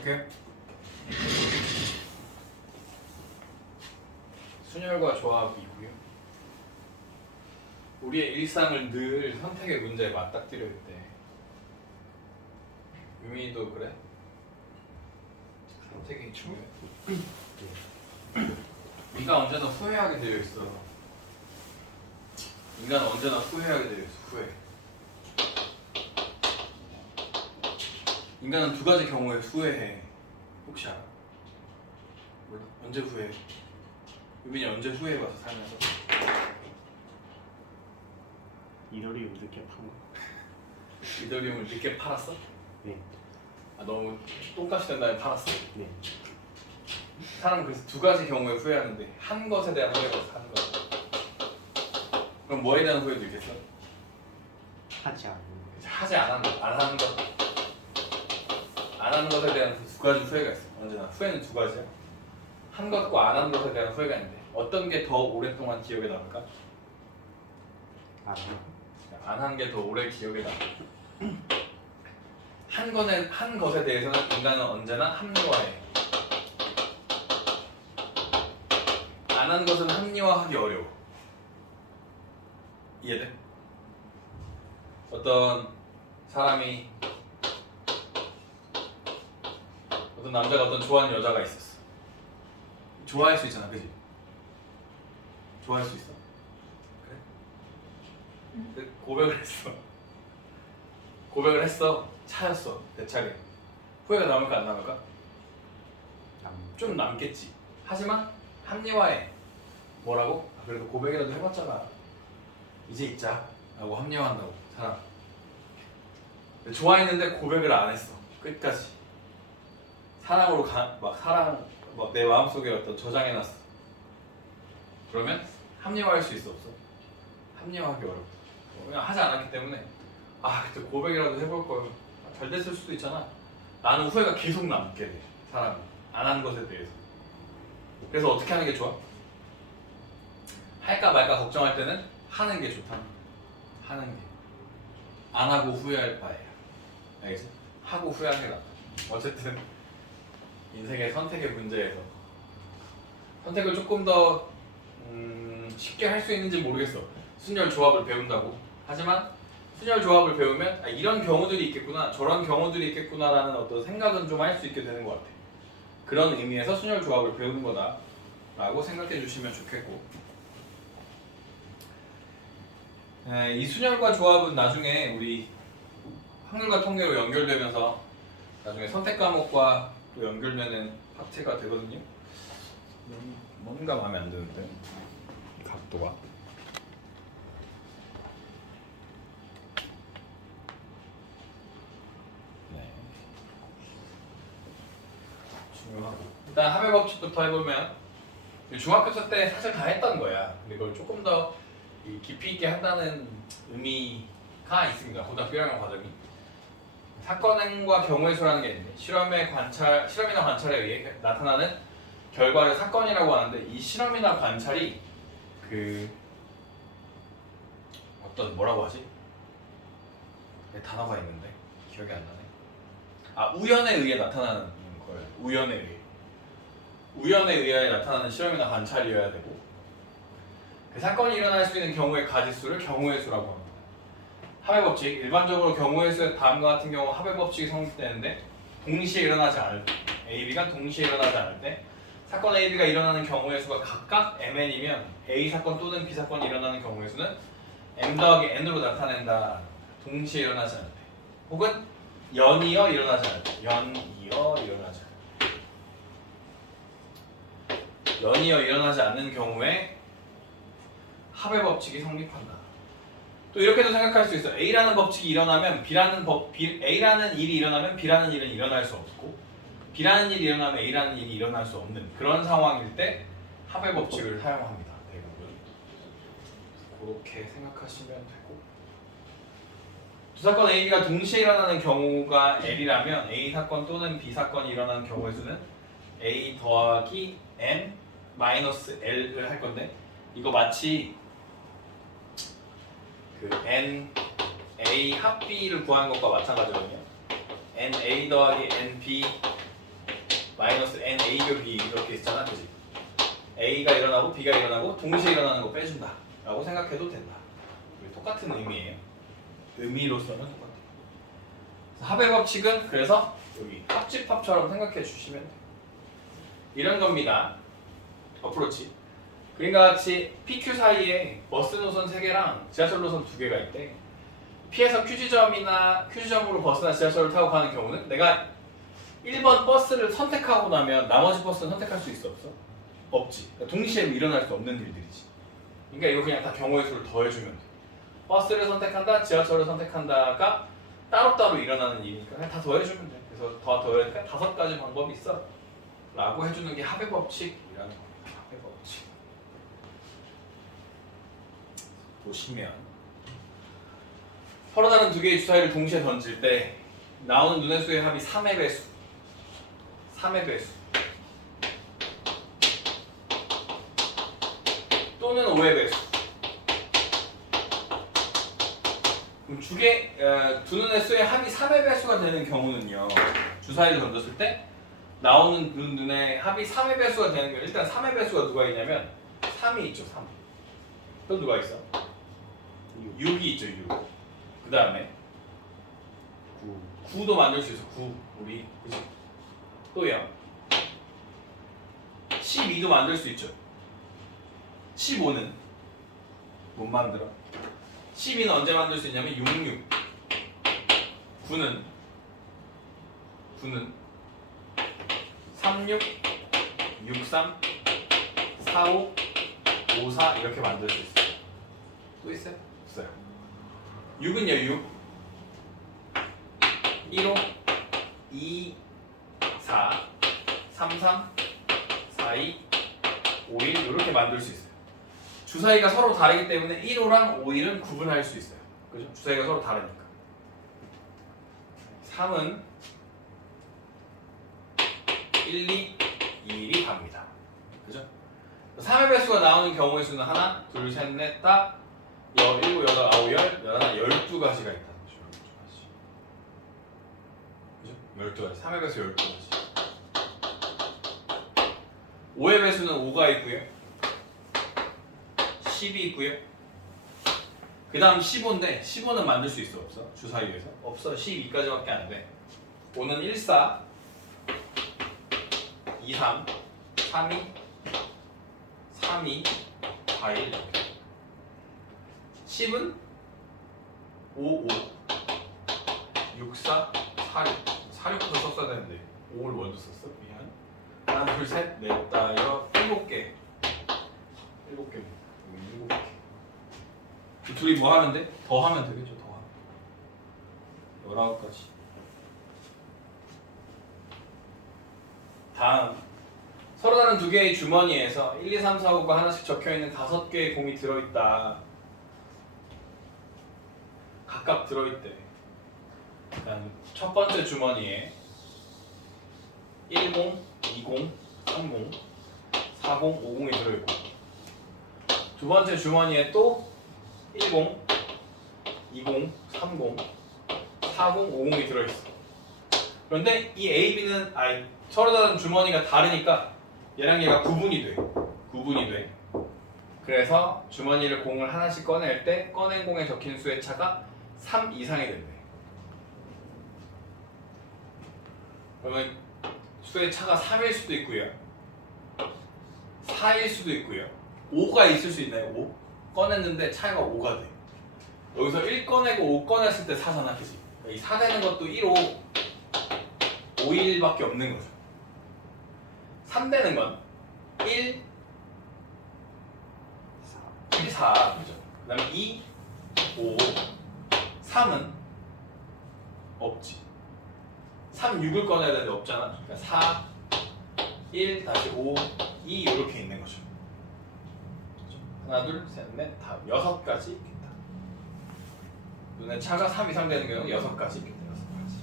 오케이. 순열과 조합이고요. 우리의 일상을 늘 선택의 문제에 맞닥뜨려 있대. 유민이도 그래? 선택이 중요해. 네가 언제나 후회하게 되어 있어. 인간은 언제나 후회하게 되어 있어. 후회. 인간은 두 가지 경우에 후회해. 혹시 알아? 몰라? 언제 후회해? 유빈이 언제 후회해봐서 살면서? 이더리움 늦게 판 거. 이더리움을 늦게 팔았어? 네. 아, 너무 똥값이 된 다음에 팔았어? 네. 사람은 그래서 두 가지 경우에 후회하는데 한 것에 대한 후회가 있어. 한 것. 그럼 뭐에 대한 후회도 있겠어? 하지 않는 하지 안 하는 것. 안 하는 것에 대한 두 가지 후회가 있어. 언제나 후회는 두 가지야. 한 것과 안 하는 것에 대한 후회가 있는데 어떤 게 더 오랫동안 기억에 남을까? 안 안 한 게 더 오래 기억에 남아. 한 것에 대해서는 인간은 언제나 합리화해. 안 한 것은 합리화하기 어려워. 이해돼? 어떤 사람이 어떤 남자가 어떤 좋아하는 여자가 있었어. 좋아할 수 있잖아, 그지? 좋아할 수 있어. 그래? 근데 고백을 했어. 고백을 했어. 차였어. 내 차례. 후회가 남을까 안 남을까? 좀 남겠지. 하지만 합리화해. 뭐라고? 아, 그래도 고백이라도 해봤잖아. 이제 잊자. 라고 합리화한다고 사람. 좋아했는데 고백을 안 했어. 끝까지. 사랑으로 막 내 마음속에 어떤 저장해놨어. 그러면 합리화할 수 있어 없어? 합리화하기 어렵다. 그냥 하지 않았기 때문에 아 그때 고백이라도 해볼 걸. 잘 됐을 수도 있잖아. 나는 후회가 계속 남게 돼. 사람은 안 한 것에 대해서. 그래서 어떻게 하는 게 좋아? 할까 말까 걱정할 때는 하는 게 좋다. 하는 게. 안 하고 후회할 바에야. 알겠지? 하고 후회하는 게 낫다. 어쨌든 인생의 선택의 문제에서 선택을 조금 더 쉽게 할 수 있는지 모르겠어. 순열 조합을 배운다고. 하지만 순열 조합을 배우면 이런 경우들이 있겠구나, 저런 경우들이 있겠구나라는 어떤 생각은 좀 할 수 있게 되는 것 같아. 그런 의미에서 순열 조합을 배우는 거다라고 생각해 주시면 좋겠고, 이 순열과 조합은 나중에 우리 확률과 통계로 연결되면서 나중에 선택 과목과 또 연결되는 파트가 되거든요. 뭔가 마음에 안 드는데 각도가. 네. 중요하고. 일단 합의 법칙부터 해보면 중학교 때 사실 다 했던 거야. 근데 그걸 조금 더 깊이 있게 한다는 의미가 있습니다. 고등학교 1학년 과정이. 사건과 경우의 수라는 게 있는데 실험이나 관찰에 의해 나타나는 결과를 사건이라고 하는데, 이 실험이나 관찰이 어떤 뭐라고 하지? 단어가 있는데 기억이 안 나네. 우연에 의해 나타나는 거예요. 우연에 의해 나타나는 실험이나 관찰이어야 되고, 그 사건이 일어날 수 있는 경우의 가지수를 경우의 수라고 합니다. 합의 법칙, 일반적으로 경우의 수의 다음과 같은 경우 합의 법칙이 성립되는데, 동시에 일어나지 않을 때, A, B가 동시에 일어나지 않을 때, 사건 A, B가 일어나는 경우의 수가 각각 mn이면 A 사건 또는 B 사건이 일어나는 경우의 수는 m 더하기 n으로 나타낸다. 동시에 일어나지 않을 때, 혹은 연이어 일어나지 않을 때, 연이어 일어나지 않는 경우에 합의 법칙이 성립한다. 또 이렇게도 생각할 수 있어. A라는 법칙이 일어나면 A라는 일이 일어나면 B라는 일은 일어날 수 없고, B라는 일이 일어나면 A라는 일이 일어날 수 없는 그런 상황일 때 합의 법칙을 사용합니다. 대부분. 그렇게 생각하시면 되고, 두 사건 A, B가 동시에 일어나는 경우가 L이라면 A 사건 또는 B 사건이 일어나는 경우의 수는 A 더하기 N 마이너스 L을 할 건데, 이거 마치 N A 합 B를 구하는 것과 마찬가지거든요. N A 더하기 N B 마이너스 NA 교 B 이렇게 있잖아, 그지? A가 일어나고 B가 일어나고 동시에 일어나는 거 빼준다 라고 생각해도 된다. 똑같은 의미예요. 의미로서는 똑같아요. 합의 법칙은 그래서 여기 합집합처럼 생각해 주시면 돼요. 이런 겁니다. 어프로치. 그림과 같이 PQ 사이에 버스 노선 3개랑 지하철 노선 2개가 있대. P에서 Q지점이나 Q지점으로 버스나 지하철을 타고 가는 경우는 내가 1번 버스를 선택하고 나면 나머지 버스는 선택할 수 있어 없어? 없지. 그러니까 동시에 일어날 수 없는 일들이지. 그러니까 이거 그냥 다 경우의 수를 더해주면 돼. 버스를 선택한다, 지하철을 선택한다가 따로따로 일어나는 일이니까 그냥 다 더해주면 돼. 그래서 더해니까 5가지 방법이 있어 라고 해주는 게 합의 법칙이라는 겁니다. 합의 법칙. 보시면 서로 다른 2개의 주사위를 동시에 던질 때 나오는 눈의 수의 합이 3의 배수 3의 배수 또는 5의 배수. 그럼 두 눈의 수의 합이 3의 배수가 되는 경우는요, 주사위를 던졌을 때 나오는 눈의 합이 3의 배수가 되는 경우, 일단 3의 배수가 누가 있냐면 3이 있죠. 3. 또 누가 있어? 6이 있죠. 6. 그 다음에 9도 만들 수 있어. 9 우리 그치? 또요 12도 만들 수 있죠. 15는 못 만들어. 12는 언제 만들 수 있냐면 66. 9는 36, 63, 45, 54 이렇게 만들 수 있어요. 또 있어요? 없어요. 6은요 6 15, 2, 4, 33, 42, 51 이렇게 만들 수 있어요. 주사위가 서로 다르기 때문에 1호랑 51은 구분할 수 있어요. 그죠? 주사위가 서로 다르니까. 3은 1, 2, 2, 1이 갑니다. 그죠? 3의 배수가 나오는 경우의 수는 하나, 둘, 셋, 넷, 다 7, 8, 9, 10, 12가지가 있다는 거죠. 12가지. 그죠? 12가지. 3의 배수 12가지. 5의 배수는 5가 있고요. 10이 있고요. 그 다음 15인데 15는 만들 수 있어 없어? 주사위에서? 없어. 12까지밖에 안 돼. 5는 1, 4, 2, 3, 3, 2, 3, 2, 4, 1 이렇게. 10은 5, 5, 6, 4, 4, 6. 4, 6부터 썼어야 되는데 5를 먼저 썼어? 미안. 하나, 둘, 셋, 넷, 다, 여섯, 7개. 7개. 7개. 둘이 뭐 하면 돼? 더 하면 되겠죠. 더 하면 19가지. 다음 서로 다른 2개의 주머니에서 1, 2, 3, 4, 5가 하나씩 적혀있는 5개의 공이 들어있다. 각각 들어있대. 일단 첫 번째 주머니에 10, 20, 30, 40, 50이 들어있고 두 번째 주머니에 또 10, 20, 30, 40, 50이 들어있어. 그런데 이 A, B는 서로 다른 주머니가 다르니까 얘랑 얘가 구분이 돼. 그래서 주머니를 공을 하나씩 꺼낼 때 꺼낸 공에 적힌 수의 차가 3 이상이 된대. 그러면 수의 차가 3일 수도 있고요. 4일 수도 있고요. 5가 있을 수 있나요? 5? 꺼냈는데 차이가 5가 돼. 여기서 1 꺼내고 5 꺼냈을 때 4잖아, 그치? 이 4 되는 것도 1, 5, 5일밖에 없는 거죠. 3 되는 건 1, 1, 4, 그죠? 그 다음에 2, 5, 3은 없지. 3, 6을 꺼내야 되는데 없잖아. 그러니까 4, 1, 다시 5, 2 이렇게 있는 거죠. 하나, 둘, 셋, 넷, 다 6가지 있겠다. 눈에 차가 3 이상 되는 경우는 6가지 있겠다. 6가지.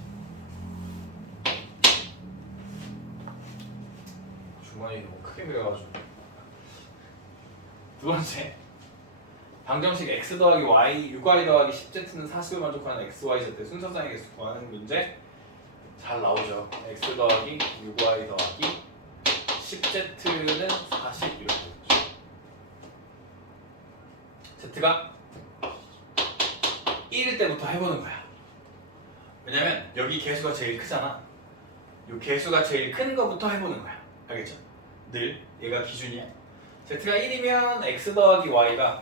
주머니 너무 크게 그려가지고. 두 번째, 방정식 x 더하기 y, 6y 더하기 10z는 사식을 만족하는 x, y, z 순서상의 개수 구하는 문제. 잘 나오죠. x 더하기 6y 더하기 10z는 40 이렇게 되죠. z가 1일 때부터 해보는 거야. 왜냐면 여기 개수가 제일 크잖아. 이 개수가 제일 큰 거부터 해보는 거야. 알겠죠? 늘 얘가 기준이야. z가 1이면 x 더하기 y가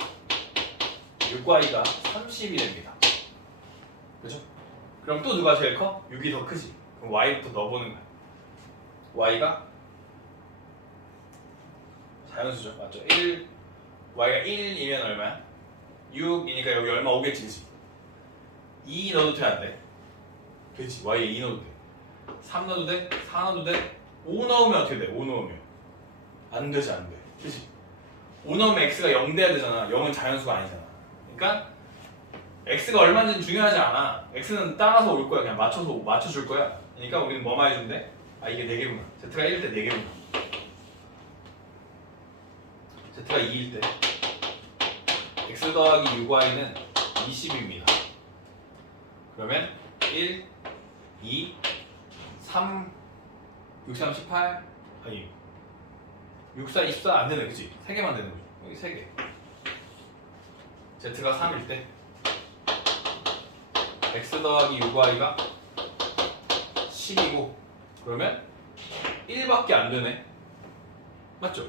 6y가 30이 됩니다. 그죠? 그럼 또 누가 제일 커? 6이 더 크지. 그럼 y부터 넣어보는 거야. y가 자연수죠. 맞죠? y가 1이면 얼마야? 6이니까 여기 얼마 오겠지, 그치? 2 넣어도 돼, 안 돼? 되지. y에 2 넣어도 돼. 3 넣어도 돼? 4 넣어도 돼? 5 넣으면 어떻게 돼? 5 넣으면 안 되지, 안 돼. 그치? 5 넣으면 x가 0 돼야 되잖아. 0은 자연수가 아니잖아. 그러니까 x가 얼마인지는 중요하지 않아. x는 따라서 올 거야. 그냥 맞춰줄 거야. 그러니까 우리는 뭐만 해주면 돼? 아, 이게 4개구나. z가 1일 때 4개구나. z가 2일 때 x 더하기 6y는 20입니다. 그러면 1, 2, 3, 6, 3, 18 아니 6, 4, 24 안 되네, 그치? 3개만 되는 거죠. 여기 3개. z가 3일 때 x 더하기 6y가 10이고 그러면 1밖에 안 되네. 맞죠?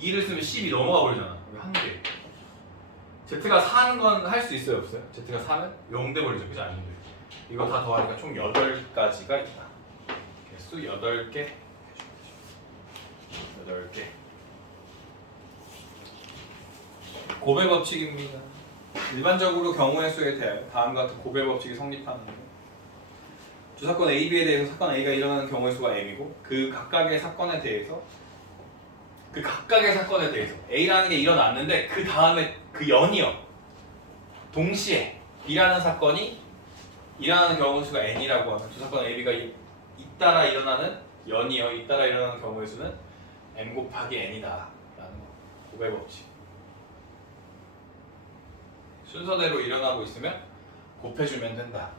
2를 쓰면 10이 넘어가 버리잖아. 여기 한 개. z가 4는 건 할 수 있어요, 없어요? z가 4는 0 돼 버리죠. 그죠? 아닌데. 이거 다 더하니까 총 8가지가 있다. 개수 8개. 8개. 고배 법칙입니다. 일반적으로 경우의 수에 대하여 다음과 같은 고배 법칙이 성립하는데 두 사건 A, B에 대해서 사건 A가 일어나는 경우의 수가 M이고 그 각각의 사건에 대해서 A라는 게 일어났는데 그 다음에 그 연이어 동시에 B라는 사건이 일어나는 경우의 수가 N이라고 하면 두 사건 A, B가 잇따라 일어나는 연이어 잇따라 일어나는 경우의 수는 M 곱하기 N이다 라는 거. 고배 법칙. 순서대로 일어나고 있으면 곱해주면 된다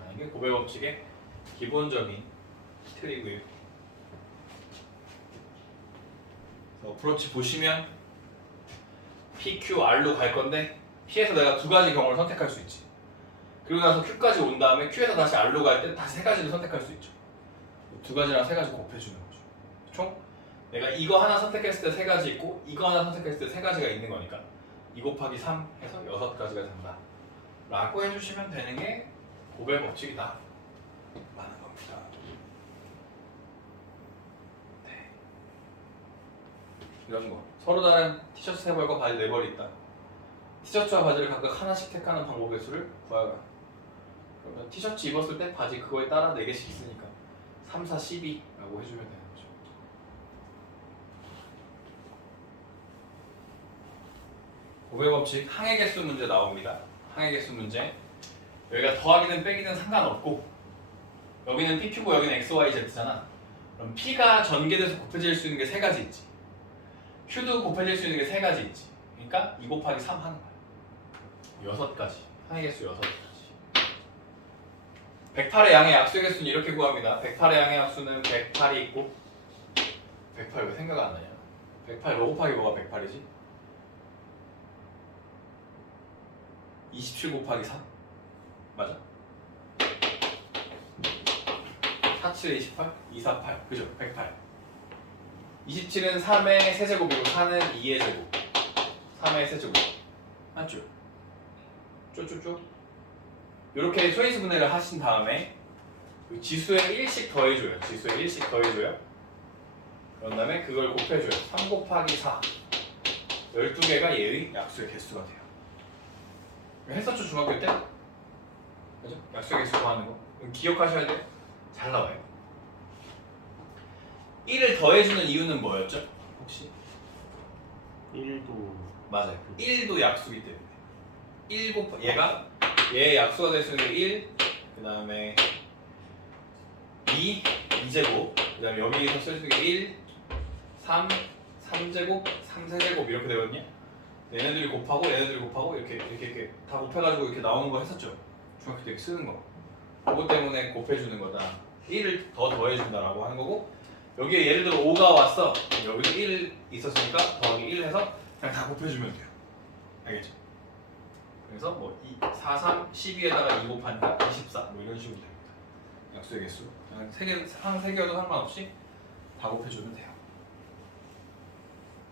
라는 게 고배 법칙의 기본적인 틀이고요. 어프로치 보시면 P, Q, R로 갈 건데 P에서 내가 2가지 경우를 선택할 수 있지. 그리고 나서 Q까지 온 다음에 Q에서 다시 R로 갈 때 다시 3가지를 선택할 수 있죠. 2가지랑 3가지 곱해주는 거죠. 총 내가 이거 하나 선택했을 때 3가지 있고 이거 하나 선택했을 때 3가지가 있는 거니까 2 곱하기 3 해서 6가지가 된다 라고 해주시면 되는 게 고배 법칙이다 라는 겁니다. 네. 이런 거 서로 다른 티셔츠 3벌과 바지 4벌이 있다. 티셔츠와 바지를 각각 하나씩 택하는 방법의 수를 구하라. 그러면 티셔츠 입었을 때 바지 그거에 따라 4개씩 있으니까 3, 4, 12 라고 해주면 되는 거죠. 고배 법칙 항해 개수 문제 나옵니다. 항해 개수 문제 여기가 더하기는 빼기는 상관없고 여기는 PQ고 여기는 XYZ잖아. 그럼 P가 전개돼서 곱해질 수 있는 게 3가지 있지. Q도 곱해질 수 있는 게 3가지 있지. 그러니까 2 곱하기 3 하는 거야. 6가지. 항해 개수 6가지. 108의 양의 약수의 개수는 이렇게 구합니다. 108의 양의 약수는 108이 있고 108 왜 생각 안 나냐? 108 뭐 곱하기 뭐가 108이지? 27 곱하기 4 맞아? 4, 7에 28, 2, 4, 8 그죠? 108 27은 3의 세제곱이고 4는 2의 제곱 3의 세제곱 맞죠? 쪼쪼쪼 이렇게 소인수 분해를 하신 다음에 지수에 1씩 더해줘요. 지수에 1씩 더해줘요. 그런 다음에 그걸 곱해줘요. 3 곱하기 4 12개가 얘의 약수의 개수가 돼요. 했었죠 중학교 때? 그죠? 약수의 개수 구하는 거 기억하셔야 돼요. 잘 나와요. 1을 더해주는 이유는 뭐였죠? 혹시? 1도 맞아요. 1도 약수기 때문에 1 곱하 얘가 얘의 약수가 될 수 있는 게 1, 그 다음에 2, 2제곱, 그 다음에 여기에서 쓸 수 있는 게 1, 3, 3제곱, 3세제곱 이렇게 되거든요. 얘네들이 곱하고 얘네들이 곱하고 이렇게 다 곱해가지고 이렇게 나오는 거 했었죠. 중학교 때 쓰는 거. 그것 때문에 곱해주는 거다. 1을 더 더해준다라고 하는 거고 여기에 예를 들어 5가 왔어. 여기도 1 있었으니까 더하기 1 해서 그냥 다 곱해주면 돼요. 알겠죠? 그래서 뭐 4, 3, 12에다가 2 곱하니까 24 뭐 이런 식으로 됩니다. 약수의 개수 그냥 세 개여도 상관없이 다 곱해주면 돼요.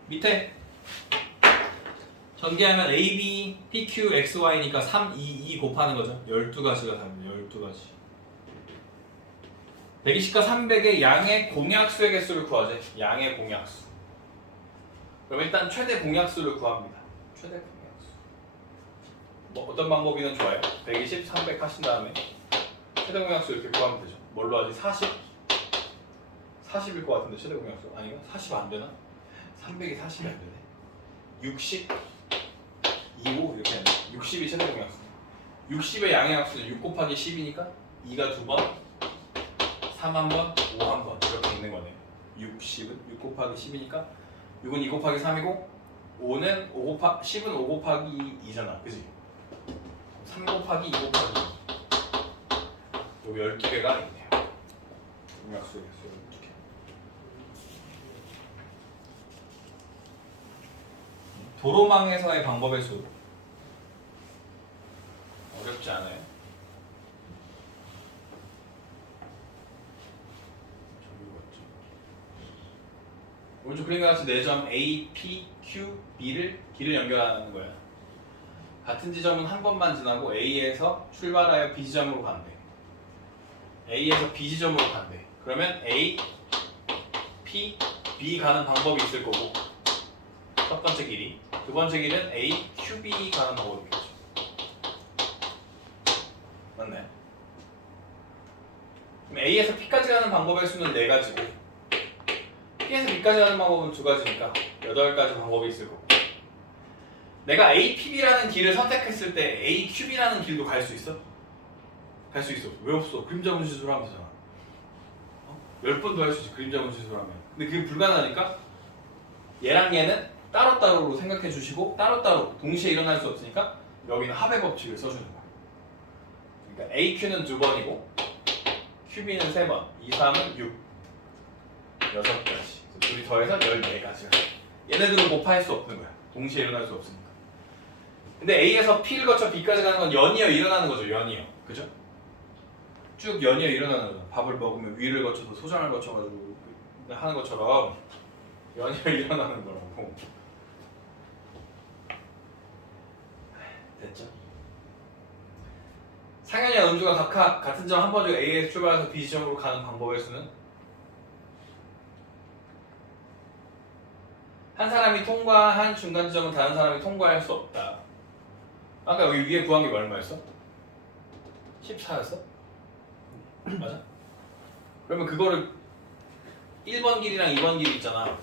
밑에 전개하면 A, B, P, Q, X, Y니까 3, 2, 2 곱하는 거죠. 12가지가 답입니다. 12가지. 120과 300의 양의 공약수의 개수를 구하재. 양의 공약수. 그럼 일단 최대 공약수를 구합니다. 최대 공약수. 뭐 어떤 방법이든 좋아요. 120, 300 하신 다음에 최대 공약수 이렇게 구하면 되죠. 뭘로 하지? 40? 40일 것 같은데 최대 공약수 아닌가? 40 안 되나? 300이 40이 안 되네. 60? 25 이렇게 하네. 60이 최대 공약수. 60의 양의 약수는 6 곱하기 10이니까 2가 2번, 3 한 번, 5 한 번 이렇게 있는 거네요. 60은 6 곱하기 10이니까 6은 2 곱하기 3이고 5는 10은 5 곱하기 2잖아. 그지? 3 곱하기 2 곱하기 2. 여기 12개가 있네요. 공약수의 개수 12개. 도로망에서의 방법의 수. 어렵지 않아요. 오른쪽 그림과 같이 4점 A, P, Q, B를 길을 연결하는 거야. 같은 지점은 한 번만 지나고 A에서 출발하여 B 지점으로 간대. A에서 B 지점으로 간대. 그러면 A, P, B 가는 방법이 있을 거고 첫 번째 길이. 두 번째 길은 A, Q, B 가는 방법이겠죠. 맞나요? 그럼 A에서 P까지 가는 방법의 수는 4가지고 P에서 B까지 가는 방법은 2가지니까 8가지 방법이 있을 거고 내가 APB라는 길을 선택했을 때 AQB라는 길도 갈 수 있어? 갈 수 있어. 왜 없어? 그림자 분시술을 하면 되잖아. 10번도 할 수 있지 그림자 분시술을 하면. 근데 그게 불가능하니까 얘랑 얘는 따로따로로 생각해 주시고 따로따로 동시에 일어날 수 없으니까 여기는 합의 법칙을 써주는 거야. 그러니까 AQ는 2번이고 QB는 3번 2, 3은 6 6가지 둘이 더해서 14가지가 얘네들은 곱할 수 없는 거야. 동시에 일어날 수 없으니까. 근데 A에서 P를 거쳐 B까지 가는 건 연이어 일어나는 거죠. 연이어. 그죠? 쭉 연이어 일어나는 거죠. 밥을 먹으면 위를 거쳐서 소장을 거쳐가지고 하는 것처럼 연이어 일어나는 거라고. 됐죠? 상현이와 은주가 각각 같은 점 한 번 중 A에서 출발해서 B 지점으로 가는 방법의 수는 한 사람이 통과한 중간 지점은 다른 사람이 통과할 수 없다. 아까 여기 위에 구한 게 얼마였어? 14였어? 맞아? 그러면 그거를 1번 길이랑 2번 길 있잖아.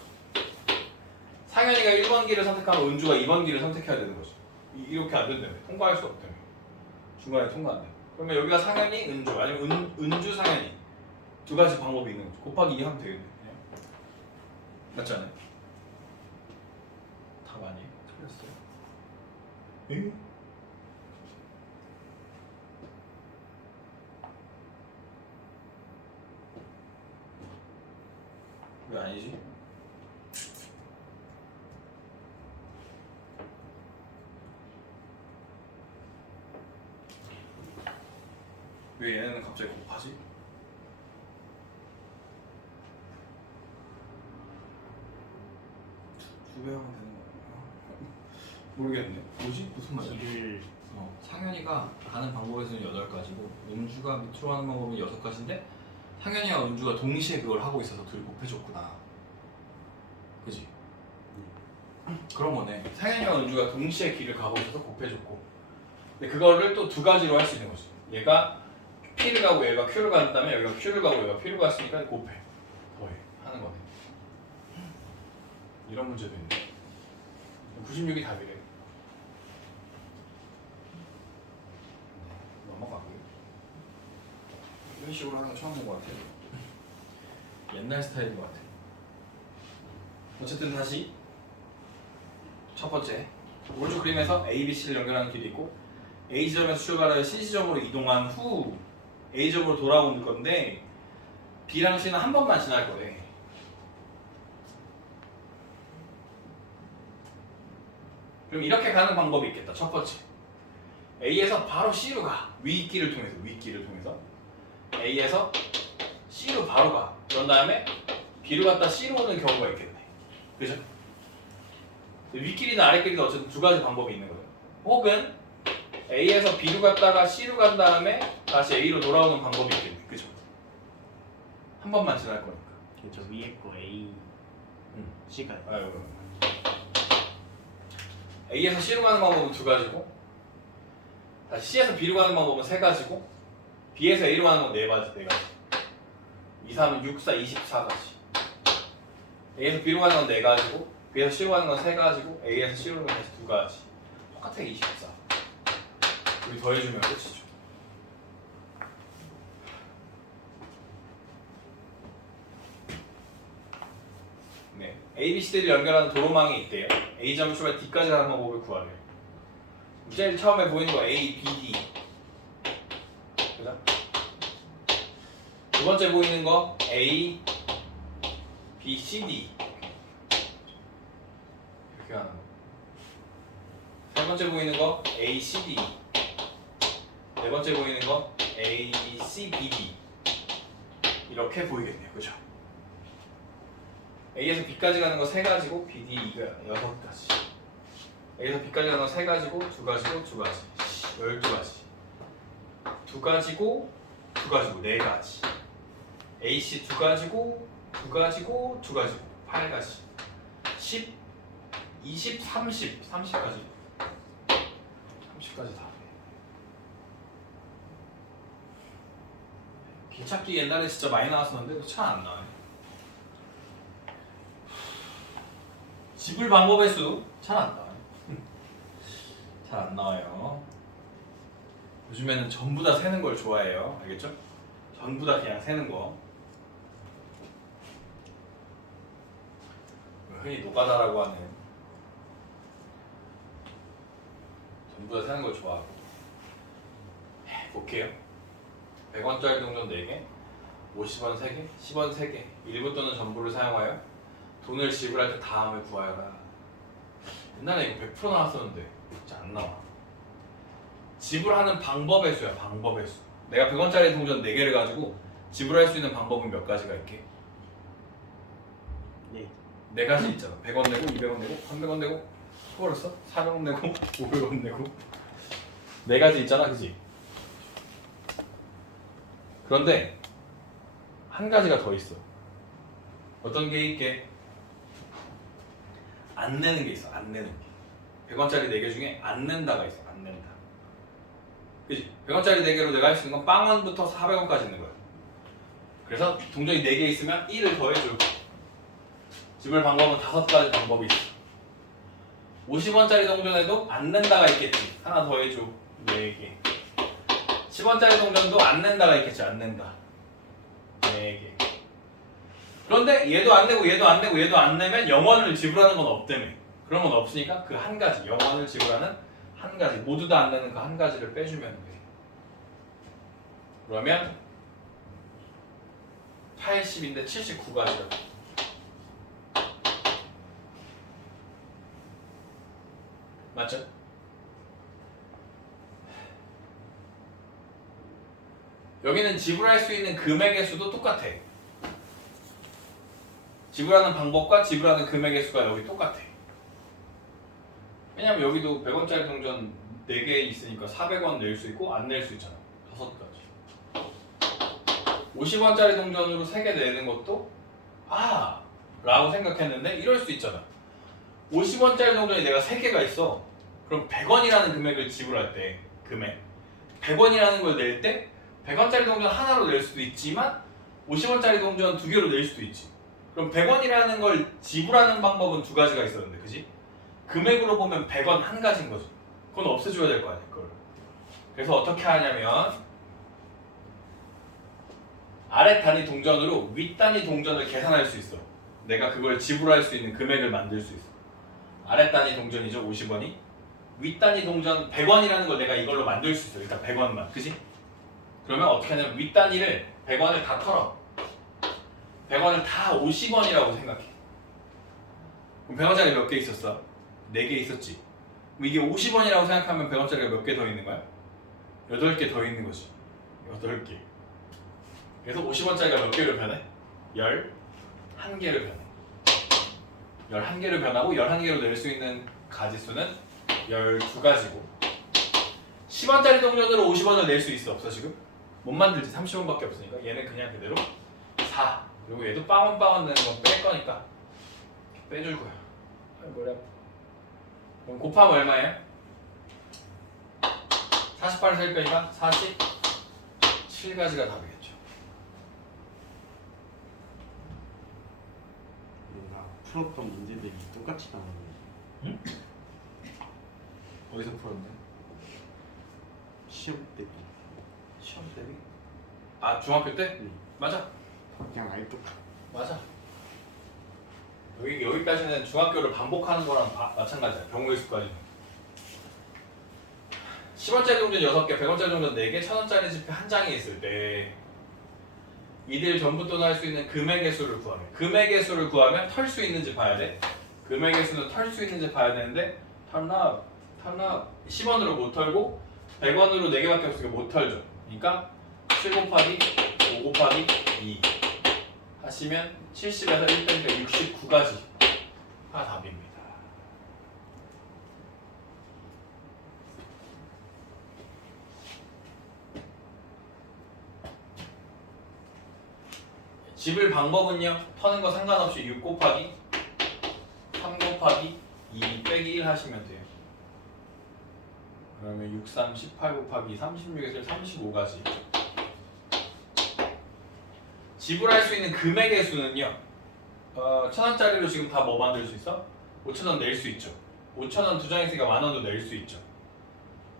상현이가 1번 길을 선택하면 은주가 2번 길을 선택해야 되는 거지. 이렇게 안 된다며. 통과할 수 없다며. 중간에 통과 안 돼. 그러면 여기가 상현이, 은주 아니면 은주, 상현이 2가지 방법이 있는 거지. 곱하기 2 하면 되겠네. 그냥. 맞지 않아요? 답 아니에요? 틀렸어요? 응? 왜 아니지? 왜 얘네는 갑자기 곱하지? 두 배 하면 되는 거야. 모르겠네. 뭐지? 무슨 말이야? 길을 상현이가 가는 방법에서는 8가지고 은주가 밑으로 가는 방법은 6가지인데 상현이와 은주가 동시에 그걸 하고 있어서 둘이 곱해줬구나. 그지? 그런 거네. 상현이와 은주가 동시에 길을 가고 있어서 곱해줬고 근데 그거를 또 2가지로 할 수 있는 거지. 얘가 P를 가고 얘가 Q를 간다면 여기가 Q를 가고 얘가 P를 갔으니까 곱해. 더해. 하는 거네. 이런 문제도 있네. 96이 답이래. 넘어가고요. 이런 식으로 하는 거 처음 본 것 같아요. 옛날 스타일인 것 같아요. 어쨌든 다시 첫 번째 오른쪽 그림에서 A, B, C를 연결하는 길이 있고 A 지점에서 출발하여 C 지점으로 이동한 후 A점으로 돌아오는 건데 B랑 C는 한 번만 지날 거래. 그럼 이렇게 가는 방법이 있겠다. 첫 번째, A에서 바로 C로 가. 윗길을 통해서 A에서 C로 바로 가. 그런 다음에 B로 갔다 C로 오는 경우가 있겠네. 그죠? 윗길이나 아랫길이나 어쨌든 두 가지 방법이 있는 거예요. 혹은 A에서 B로 갔다가 C로 간 다음에 다시 A로 돌아오는 방법이 있겠네. 그죠? 한 번만 지날 거니까. 저 위에 거 A C가 아유. A에서 C로 가는 방법은 두 가지고, 다시 C에서 B로 가는 방법은 세 가지고, B에서 A로 가는 건 네 가지. 2, 3, 6, 4, 24가지. A에서 B로 가는 건 네 가지고, B에서 C로 가는 건 세 가지고, A에서 C로 가는 건 다시 두 가지. 똑같아, 24. 우리 더해주면 끝이죠. 네, A, B, C들을 연결하는 도로망이 있대요. A점을 출발 D까지 가는 방법을 구하래요. 제일 처음에 보이는 거 A, B, D. 그죠? 두 번째 보이는 거 A, B, C, D. 이렇게 하는 거. 세 번째 보이는 거 A, C, D. 네 번째 보이는 거 A, C, B, D. 이렇게 보이겠네요. 그죠? A에서 B까지 가는 거 세 가지고 B, D, E가 6가지. A에서 B까지 가는 거 세 가지고 두 가지고 두 가지. 12가지. 두 가지고 두 가지고 네 가지. A, C 두 가지고 두 가지고 두 가지고 8가지. 10, 20, 30, 30까지. 30까지 다. 길찾기 옛날에 진짜 많이 나왔었는데 잘 안 나와요. 집을 방법의 수 잘 안 나와요. 잘 안 나와요. 요즘에는 전부 다 세는 걸 좋아해요. 알겠죠? 전부 다 그냥 세는 거. 흔히 노가다라고 하는 전부 다 세는 걸 좋아하고. 볼게요. 100원짜리 동전 4개, 50원 3개, 10원 3개, 일부 또는 전부를 사용하여 돈을 지불할 때 다음을 구하여라. 옛날에 이거 100% 나왔었는데 진짜 안 나와. 지불하는 방법의 수야. 방법의 수. 내가 100원짜리 동전 4개를 가지고 지불할 수 있는 방법은 몇 가지가 있게? 네 가지 있잖아. 100원 내고, 200원 내고, 300원 내고, 초월했어? 400원 내고, 500원 내고. 네 가지 있잖아, 그지? 그런데 한 가지가 더 있어. 어떤 게 있게? 안 내는 게 있어. 안 내는 게. 100원짜리 4개 중에 안 낸다가 있어. 안 낸다. 그치? 100원짜리 4개로 내가 할 수 있는 건 빵원부터 400원까지 있는 거야. 그래서 동전이 4개 있으면 1을 더해줘. 지불 방법은 5가지 방법이 있어. 50원짜리 동전에도 안 낸다가 있겠지. 하나 더해줘. 4개. 10원짜리 동전도 안 낸다가 있겠지. 안 낸다. 4개. 그런데 얘도 안 내고 얘도 안 내고 얘도 안 내면 0원을 지불하는 건 없다며. 그런 건 없으니까 그 한 가지, 0원을 지불하는 한 가지, 모두 다 안 내는 그 한 가지를 빼주면 돼. 그러면 80인데 79가지가 돼. 맞죠? 여기는 지불할 수 있는 금액의 수도 똑같아. 지불하는 방법과 지불하는 금액의 수가 여기 똑같아. 왜냐면 여기도 100원짜리 동전 4개 있으니까 400원 낼 수 있고 안 낼 수 있잖아. 5가지. 50원짜리 동전으로 3개 내는 것도 라고 생각했는데 이럴 수 있잖아. 50원짜리 동전이 내가 3개가 있어. 그럼 100원이라는 금액을 지불할 때 금액 100원이라는 걸 낼 때 100원짜리 동전 하나로 낼 수도 있지만 50원짜리 동전 2개로 낼 수도 있지. 그럼 100원이라는 걸 지불하는 방법은 2가지가 있었는데, 그지? 금액으로 보면 100원 한 가지인 거죠. 그건 없애줘야 될 거 아니야, 그걸. 그래서 어떻게 하냐면 아래 단위 동전으로 윗 단위 동전을 계산할 수 있어. 내가 그걸 지불할 수 있는 금액을 만들 수 있어. 아래 단위 동전이죠, 50원이. 윗 단위 동전 100원이라는 걸 내가 이걸로 만들 수 있어. 일단 100원만, 그지? 그러면 어떻게 하냐면 윗단위를 100원을 다 털어. 100원을 다 50원이라고 생각해. 그럼 100원짜리 몇 개 있었어? 4개 있었지. 그럼 이게 50원이라고 생각하면 100원짜리가 몇 개 더 있는 거야? 8개 더 있는 거지. 8개. 그래서 50원짜리가 몇 개로 변해? 11개를 변해. 11개를 변하고 11개로 낼 수 있는 가지수는 12가지고 10원짜리 동전으로 50원을 낼 수 있어? 없어 지금? 못 만들지. 30원밖에 없으니까 얘는 그냥 그대로 4. 그리고 얘도 빵원빵원 내는 건 뺄 거니까 빼줄 거야. 머리 아파. 그럼 곱하면 얼마예요? 48에서 1 빼니까 47가지가 답이겠죠. 내가 풀었던 문제들이 똑같이 나오네. 응? 어디서 풀었는데? 시험 때 시험 대비? 아 중학교 때? 응. 맞아. 그냥 아예 똑같아. 맞아. 여기까지는 중학교를 반복하는 거랑 마찬가지야. 경우의 수까지는. 10원짜리 동전 6개, 100원짜리 동전 4개, 1000원짜리 지폐 한 장이 있을 때 이들 전부 또할 수 있는 금액의 수를 구하래. 금액의 수를 구하면 털 수 있는지 봐야 돼. 금액의 수는 털 수 있는지 봐야 되는데 털납 10원으로 못 털고 100원으로 4개밖에 없으니까 못 털죠. 그러니까 7 곱하기 5 곱하기 2 하시면 70에서 1 빼니까 69가지가 답입니다. 집을 방법은요. 터는 거 상관없이 6 곱하기 3 곱하기 2 빼기 1 하시면 돼요. 그러면 6, 3, 18 곱하기 36에서 35가지. 지불할 수 있는 금액의 수는요. 1000원짜리로 지금 다 뭐 만들 수 있어? 5,000원 낼 수 있죠. 5,000원 두 장 있으니까 10,000원도 낼 수 있죠.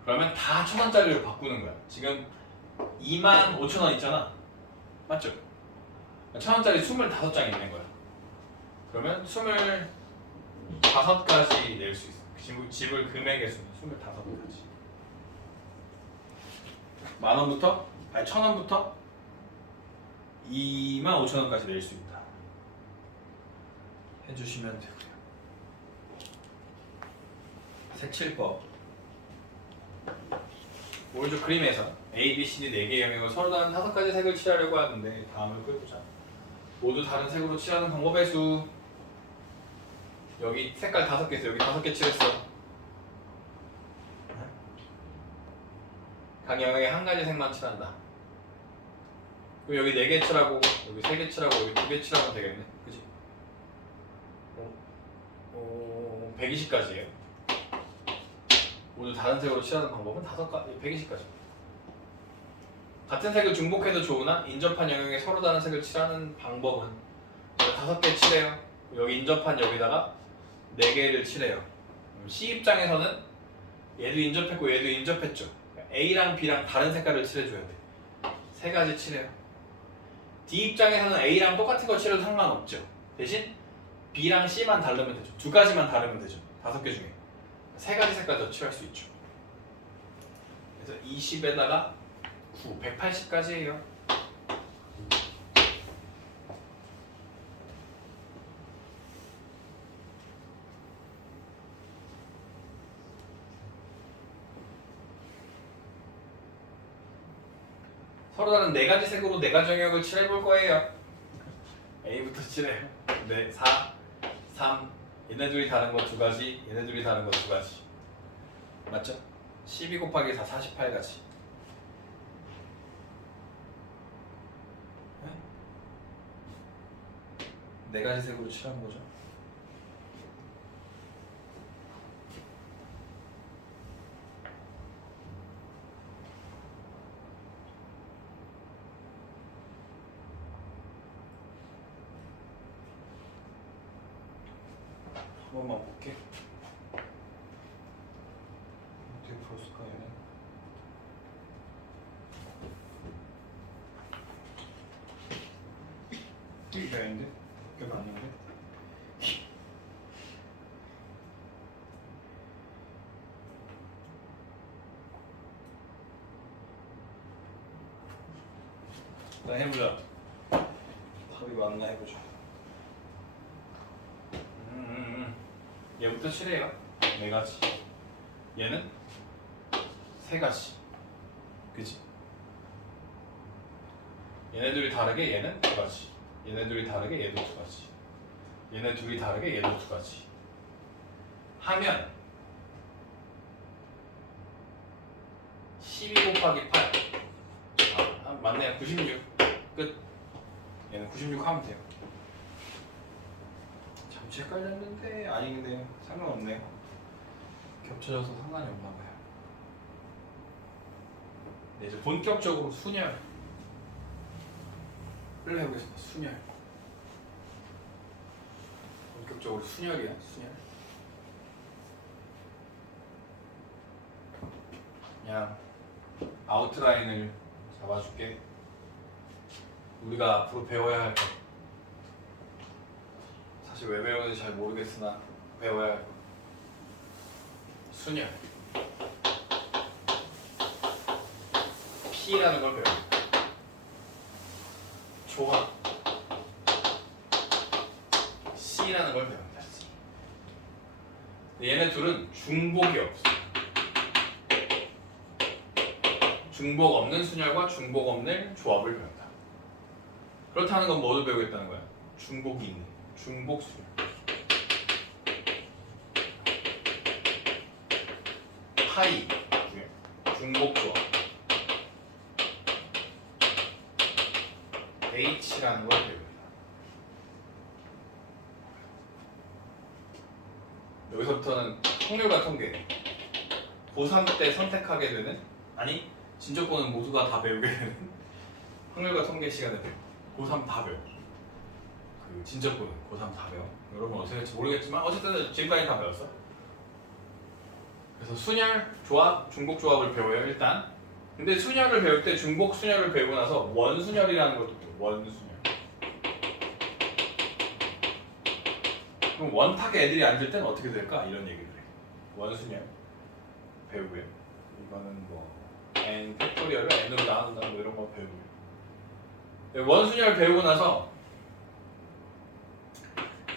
그러면 다 1000원짜리로 바꾸는 거야. 지금 25,000원 있잖아. 맞죠? 1000원짜리 25장 있는 거야. 그러면 25가지 낼 수 있어. 지불 금액의 수는 25가지. 10,000원부터? 아니 1,000원부터 25,000원까지 낼 수 있다. 해주시면 되고요. 색칠법. 오른쪽 그림에서 A, B, C, D 4개의 영역을 서로 다른 5가지 색을 칠하려고 하는데 다음을 끄보자. 모두 다른 색으로 칠하는 방법의 수. 여기 색깔 5개 있어. 여기 5개 칠했어. 각 영역에 한 가지 색만 칠한다. 그럼 여기 4개 칠하고 여기 3개 칠하고 여기 2개 칠하면 되겠네. 그치? 120가지예요. 모두 다른 색으로 칠하는 방법은 120가지. 같은 색을 중복해도 좋으나 인접한 영역에 서로 다른 색을 칠하는 방법은 5개 칠해요. 여기 인접한 여기다가 4개를 칠해요. C 입장에서는 얘도 인접했고 얘도 인접했죠. A랑 B랑 다른 색깔을 칠해줘야 돼. 3가지 칠해요. D 입장에서는 A랑 똑같은 거 칠해도 상관없죠. 대신 B랑 C만 다르면 되죠. 2가지만 다르면 되죠. 5개 중에 3가지 색깔 더 칠할 수 있죠. 그래서 20에다가 9, 180까지예요. 서로 다른 4가지 색으로 4가지 영역을 칠해볼 거예요. A부터 칠해요. 네, 4, 3. 얘네 둘이 다른 거 2가지, 얘네 둘이 다른 거 2가지. 맞죠? 12 곱하기 4, 48가지. 네 가지 색으로 칠하는 거죠. 한 번만 볼게. 어떻게 풀었을까 얘는? 이게 아닌데? 이게 아닌데? 일단 해보자. 답이 맞나 해보자. 얘부터 칠해요. 4가지. 얘는 3가지. 그치? 얘네들이 다르게 얘는 2가지. 얘네들이 다르게 얘도 2가지. 얘네 둘이 다르게 얘도 2가지. 하면 12 곱하기 8. 맞네요. 96. 끝. 얘는 96 하면 돼요. 잠시 헷갈렸는데 아니네요. 상관없네요. 겹쳐져서 상관이 없나 봐요. 네, 이제 본격적으로 순열을 해보겠습니다. 순열. 본격적으로 순열이야. 순열. 그냥 아웃라인을 잡아줄게. 우리가 앞으로 배워야 할 것. 사실 왜 배우는지 잘 모르겠으나 배워야 할 것. 순열. P라는 걸 배워. 조합. C라는 걸 배웁니다. C. 얘네 둘은 중복이 없어. 중복 없는 순열과 중복 없는 조합을 배운다. 그렇다는 건 뭐를 배우겠다는 거야? 중복이 있는 중복 순열. 파이 중에 중복 조합. H라는 걸 배웁니다. 여기서부터는 확률과 통계. 고3 때 선택하게 되는, 아니 진적고는 모두가 다 배우게 되는 확률과 통계 시간에 배워. 고3 다 배워. 그 진적고는 고3 다 배워. 여러분 어떻게 될지 모르겠지만 어쨌든 지금까지 다 배웠어. 그래서 순열, 조합, 중복 조합을 배워요 일단. 근데 순열을 배울 때 중복 순열을 배우고 나서 원순열이라는 것도 배워. 원순열. 그럼 원탁에 애들이 앉을 때는 어떻게 될까? 이런 얘기를 해. 원순열 배우고요. 이거는 뭐 n 팩토리얼을 n으로 나눈다 뭐 이런 거 배우고요. 원순열 배우고 나서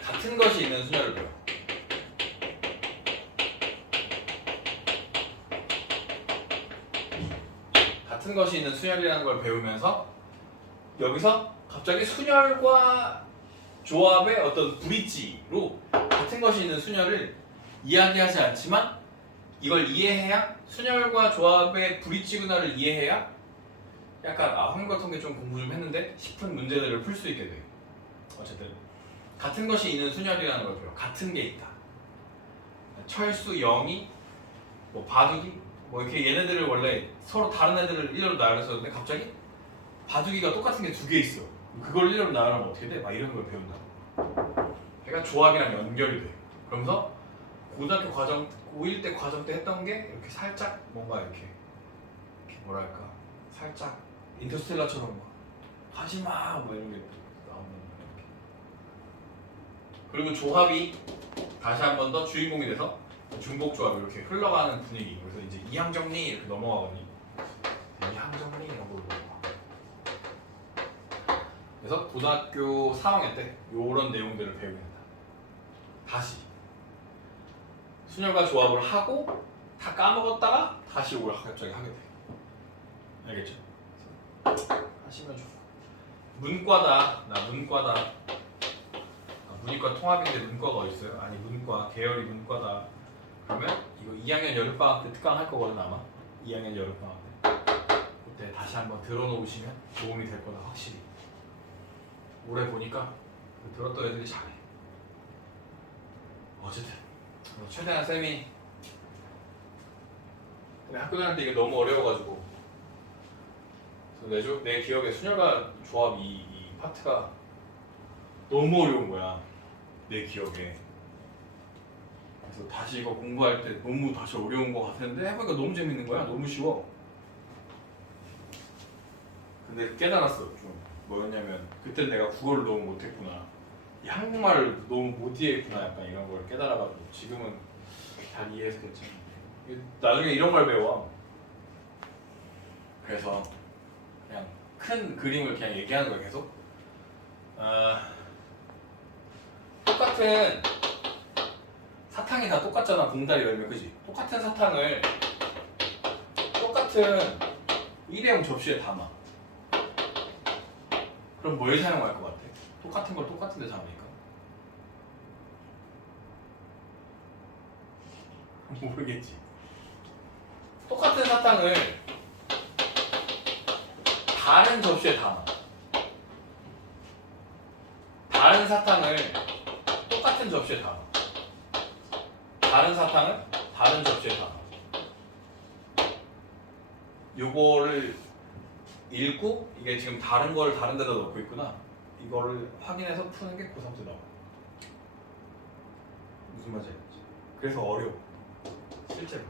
같은 것이 있는 순열을 배워. 같은 것이 있는 순열이라는 걸 배우면서 여기서 갑자기 순열과 조합의 어떤 브릿지로 같은 것이 있는 순열을 이야기하지 않지만 이걸 이해해야 순열과 조합의 브릿지구나를 이해해야 약간 확률과 통계 좀 공부 좀 했는데 싶은 문제들을 풀 수 있게 돼요. 어쨌든 같은 것이 있는 순열이라는 걸 배워. 같은 게 있다. 철수, 영희, 뭐 바둑이 뭐 이렇게 얘네들을 원래 서로 다른 애들을 일렬로 나열했었는데 갑자기 바둑이가 똑같은 게 2개 있어. 그걸 일렬로 나열하면 어떻게 돼? 막 이런 걸 배운다고. 그러니까 조합이랑 연결이 돼. 그러면서 고등학교 과정, 고1 때 과정 때 했던 게 이렇게 살짝 뭔가 이렇게 뭐랄까 살짝 인터스텔라처럼 막 하지마 뭐 이런 게 나오는 이렇게. 그리고 조합이 다시 한 번 더 주인공이 돼서 중복 조합 이렇게 흘러가는 분위기. 그래서 이제 이항정리 이렇게 넘어가거든요. 이항정리 이런 걸로 넘어가. 그래서 고등학교 3학년 때 이런 내용들을 배우게 된다. 다시 순열과 조합을 하고 다 까먹었다가 다시 이걸 갑자기 하게 돼. 알겠죠? 하시면 좋고. 문과다. 나 문과다. 문이과 통합인데 문과가 어디 있어요? 아니 문과 계열이 문과다. 그러면 이거 2학년 여름방학 때 특강 할 거거든 아마. 2학년 여름방학 때. 그때 다시 한번 들어놓으시면 도움이 될 거다 확실히. 올해 보니까 들었던 애들이 잘해. 어쨌든 최대한 쌤이 학교 다닐 때 이게 너무 어려워가지고 내 기억에 순열과 조합 이 파트가 너무 어려운 거야. 내 기억에. 그래서 다시 이거 공부할 때 너무 다시 어려운 거 같았는데 해보니까 너무 재밌는 거야. 너무 쉬워. 근데 깨달았어. 좀 뭐였냐면 그때 내가 국어를 너무 못했구나. 이 한국말을 너무 못 이해했구나. 약간 이런 걸 깨달아가지고 지금은 잘 이해해서 괜찮아. 나중에 이런 걸 배워. 그래서 그냥 큰 그림을 그냥 얘기하는 거야 계속. 똑같은 사탕이 다 똑같잖아. 봉다리 열매 그지? 똑같은 사탕을 똑같은 일회용 접시에 담아. 그럼 뭘 사용할 것 같아? 똑같은 걸 똑같은 데 담으니까. 모르겠지. 똑같은 사탕을 다른 접시에 담아. 다른 사탕을 똑같은 접시에 담아. 다른 사탕을 다른 접시에 담아. 요거를 읽고 이게 지금 다른 걸 다른 데다 넣고 있구나. 이거를 확인해서 푸는 게 고3 때 나와. 무슨 말인지 알겠지? 그래서 어려워. 실제로.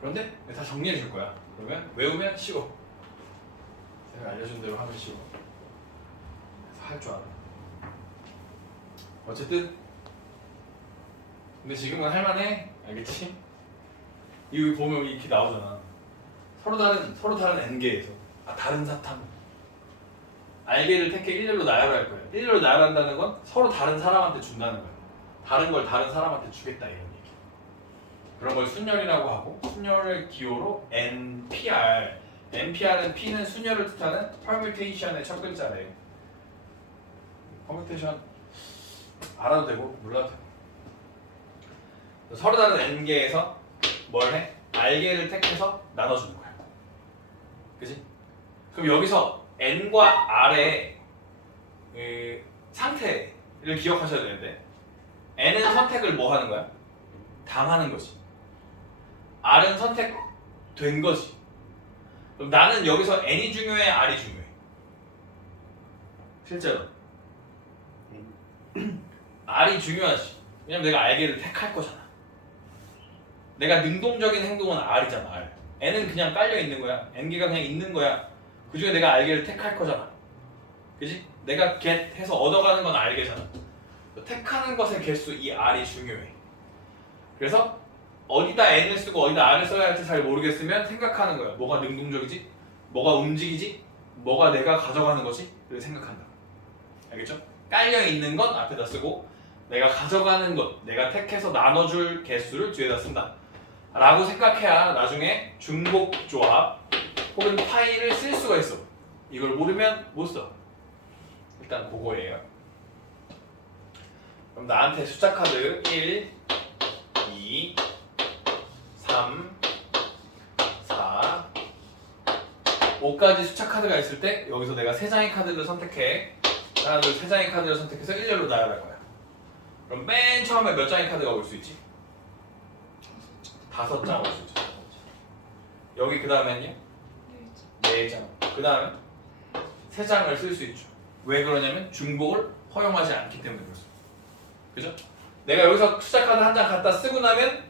그런데 다 정리해 줄 거야. 그러면 외우면 쉬워. 제가 알려준 대로 하면 쉬워. 그래서 할 줄 알아. 어쨌든 근데 지금은 할만해. 알겠지? 이거 보면 이렇게 나오잖아. 서로 다른 N개에서 다른 사탕. 알게를 택해 일렬로 나열할 거야. 일렬로 나열한다는 건 서로 다른 사람한테 준다는 거야. 다른 걸 다른 사람한테 주겠다 이런 얘기. 그런 걸 순열이라고 하고 순열을 기호로 NPR. NPR은 P는 순열을 뜻하는 permutation의 첫 글자래요. permutation 알아도 되고 몰라도 되고. 서로 다른 N개에서 뭘 해? 알게를 택해서 나눠주는 거야. 그지? 그럼 여기서 N과 R의 상태를 기억하셔야 되는데 N은 선택을 뭐 하는 거야? 당하는 거지. R은 선택된 거지. 그럼 나는 여기서 N이 중요해? R이 중요해? 실제로 R이 중요하지. 왜냐면 내가 알게를 택할 거잖아. 내가 능동적인 행동은 R이잖아. R. N은 그냥 깔려 있는 거야. N개가 그냥 있는 거야. 그 중에 내가 알게를 택할 거잖아. 그지? 내가 get 해서 얻어가는 건 알게잖아. 택하는 것의 개수 이 R이 중요해. 그래서 어디다 N을 쓰고 어디다 R을 써야 할지 잘 모르겠으면 생각하는 거야. 뭐가 능동적이지? 뭐가 움직이지? 뭐가 내가 가져가는 거지? 를 생각한다. 알겠죠? 깔려 있는 건 앞에다 쓰고 내가 가져가는 것, 내가 택해서 나눠줄 개수를 뒤에다 쓴다. 라고 생각해야 나중에 중복 조합 혹은 파일을 쓸 수가 있어. 이걸 모르면 못 써. 일단 그거예요. 그럼 나한테 숫자 카드 1, 2, 3, 4, 5까지 숫자 카드가 있을 때 여기서 내가 3장의 카드를 선택해. 하나, 둘, 3장의 카드를 선택해서 일렬로 나열할 거야. 그럼 맨 처음에 몇 장의 카드가 올 수 있지? 5장 올 수 있죠. 여기 그 다음에는요? 4장. 그 다음에 3장을 쓸 수 있죠. 왜 그러냐면 중복을 허용하지 않기 때문에 그렇습니다. 그죠? 내가 여기서 숫자 카드 한 장 갖다 쓰고 나면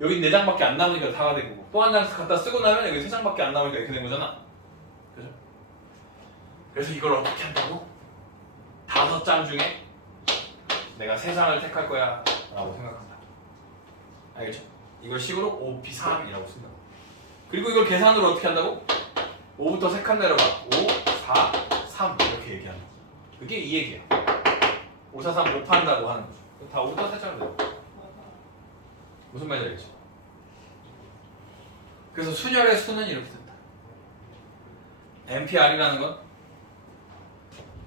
여기 4장밖에 안 남으니까 다가 된 거고 또 한 장 갖다 쓰고 나면 여기 3장밖에 안 남으니까 이렇게 된 거잖아. 그죠? 그래서 이걸 어떻게 한다고? 5장 중에 내가 3장을 택할 거야 라고 생각한다. 알겠죠? 이걸 식으로 5P3이라고 쓴다고. 그리고 이걸 계산으로 어떻게 한다고? 5부터 3칸 내려가. 5, 4, 3 이렇게 얘기한다. 그게 이 얘기야. 5, 4, 3 곱한다고 하는 거죠. 다 5부터 3칸 내려가. 무슨 말인지 알겠지? 그래서 순열의 수는 이렇게 된다. NPR이라는 건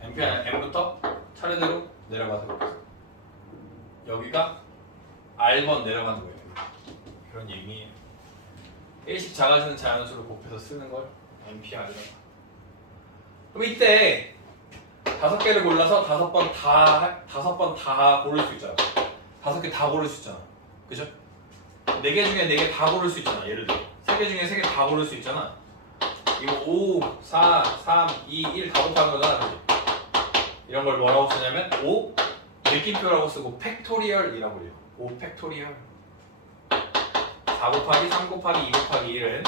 NPR N부터 차례대로 내려가서 이렇게 써. 여기가 R번 내려가는 거예요. 그런 얘기예요. 일씩 작아지는 자연수를 곱해서 쓰는 걸 NPR이라고. 그럼 이때 5개를 골라서 5번 다 고를 수 있잖아. 5개 다 고를 수 있잖아. 그죠? 4개 중에 4개 다 고를 수 있잖아. 예를 들어 3개 중에 3개 다 고를 수 있잖아. 이거 5, 4, 3, 2, 1 다 곱하는 거잖아. 그치? 이런 걸 뭐라고 쓰냐면 5 느낌표라고 쓰고 팩토리얼이라고 해요. 5 팩토리얼. 4 곱하기 3 곱하기 2 곱하기 1은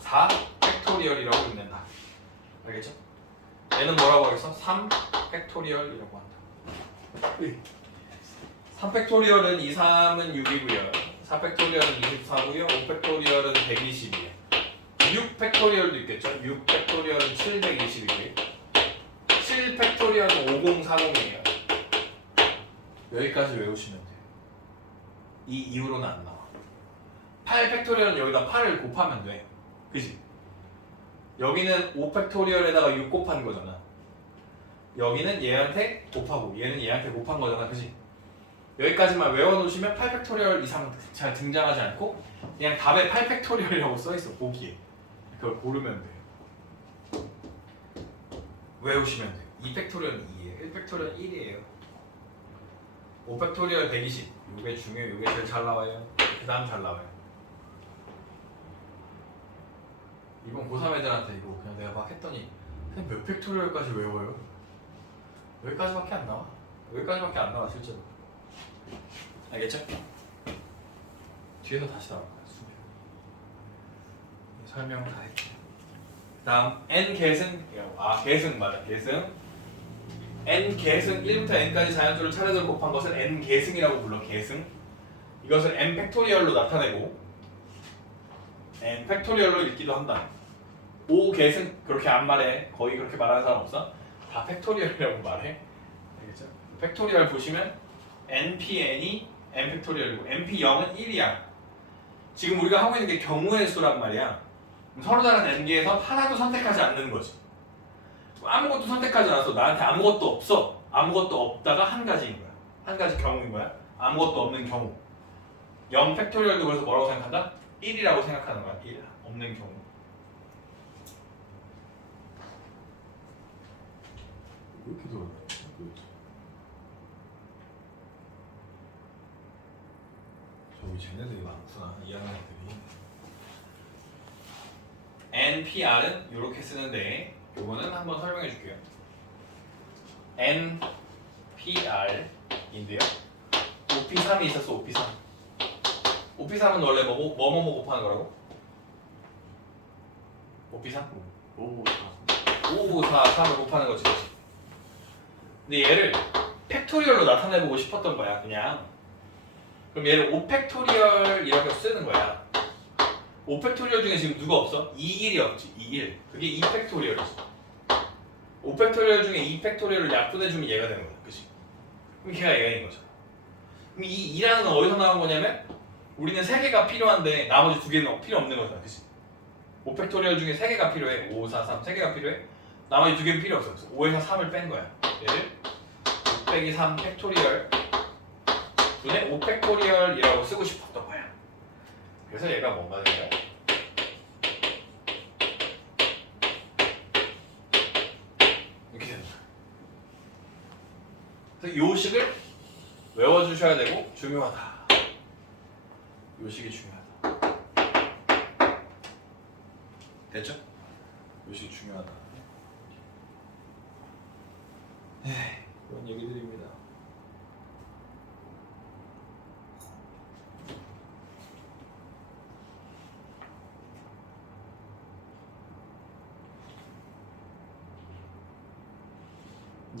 4 팩토리얼이라고 읽는다. 알겠죠? 얘는 뭐라고 하겠어? 3 팩토리얼이라고 한다. 3 팩토리얼은 2, 3은 6이고요. 4 팩토리얼은 24고요. 5 팩토리얼은 120이에요. 6 팩토리얼도 있겠죠. 6 팩토리얼은 720이고요. 7 팩토리얼은 5040이에요. 여기까지 외우시면 돼요. 이 이후로는 안 나와. 8 팩토리얼은 여기다 8을 곱하면 돼. 그지? 여기는 5 팩토리얼에다가 6 곱한 거잖아. 여기는 얘한테 곱하고 얘는 얘한테 곱한 거잖아. 그지? 여기까지만 외워놓으시면 8 팩토리얼 이상 잘 등장하지 않고 그냥 답에 8 팩토리얼이라고 써있어. 보기에. 그걸 고르면 돼요. 외우시면 돼요. 2 팩토리얼은 2예요. 1 팩토리얼은 1이에요. 5 팩토리얼 120. 이게 중요해요. 이게 제일 잘 나와요. 그 다음 잘 나와요. 이번 고3 애들한테 이거 그냥 내가 막 했더니 그냥 몇 팩토리얼까지 외워요? 여기까지밖에 안 나와. 여기까지밖에 안 나와 실제로. 알겠죠? 뒤에서 다시 나올 거야. 설명을 다 했죠. 다음 n 계승. 계승 맞아. 계승. n 계승 1부터 n까지 자연수를 차례대로 곱한 것을 n 계승이라고 불러. 계승. 이것을 n 팩토리얼로 나타내고 n 팩토리얼로 읽기도 한다. 5 계승 그렇게 안 말해. 거의 그렇게 말하는 사람 없어. 다 팩토리얼이라고 말해. 알겠죠? 팩토리얼 보시면 npn이 n 팩토리얼이고 np0은 1이야. 지금 우리가 하고 있는 게 경우의 수란 말이야. 서로 다른 n개에서 하나도 선택하지 않는 거지. 아무것도 선택하지 않아서 나한테 아무것도 없어. 아무것도 없다가 한 가지인 거야. 한 가지 경우인 거야. 아무것도 없는 경우. 0 팩토리얼도 그래서 뭐라고 생각한다? 1이라고 생각하는 거야. 1. 없는 경우. 왜 이렇게 돌아가요? 저기 쟤네들이 많구나. 이해하는 애들이. NPR은 이렇게 쓰는데 요거는 한번 설명해 줄게요. NPR인데요. OP3이 있었어. OP3. OP3은 원래 뭐뭐 곱하는 거라고? OP3? 5, 4, 5, 4, 3을 곱하는 거지. 근데 얘를 팩토리얼로 나타내보고 싶었던 거야. 그냥. 그럼 얘를 5팩토리얼이라고 쓰는 거야. 5팩토리얼 중에 지금 누가 없어? 2, 1이 없지. 2, 1. 그게 2팩토리얼이지. 5팩토리얼 중에 2팩토리얼을 약분해주면 얘가 되는 거야. 그치? 그럼 걔가 얘인 거잖아. 그럼 이 2라는 건 어디서 나온 거냐면 우리는 3개가 필요한데 나머지 2개는 필요 없는 거잖아. 그치? 5팩토리얼 중에 3개가 필요해. 5, 4, 3 3개가 필요해. 나머지 2개는 필요 없어. 그래서 5에서 3을 뺀 거야. 얘를 5 빼기 3 팩토리얼 분의 5 팩토리얼이라고 쓰고 싶었던 거야. 그래서 얘가 뭔가 되냐? 이렇게 된다. 그래서 요 식을 외워주셔야 되고 중요하다. 요 식이 중요하다. 됐죠? 요 식이 중요하다. 그런 얘기들입니다.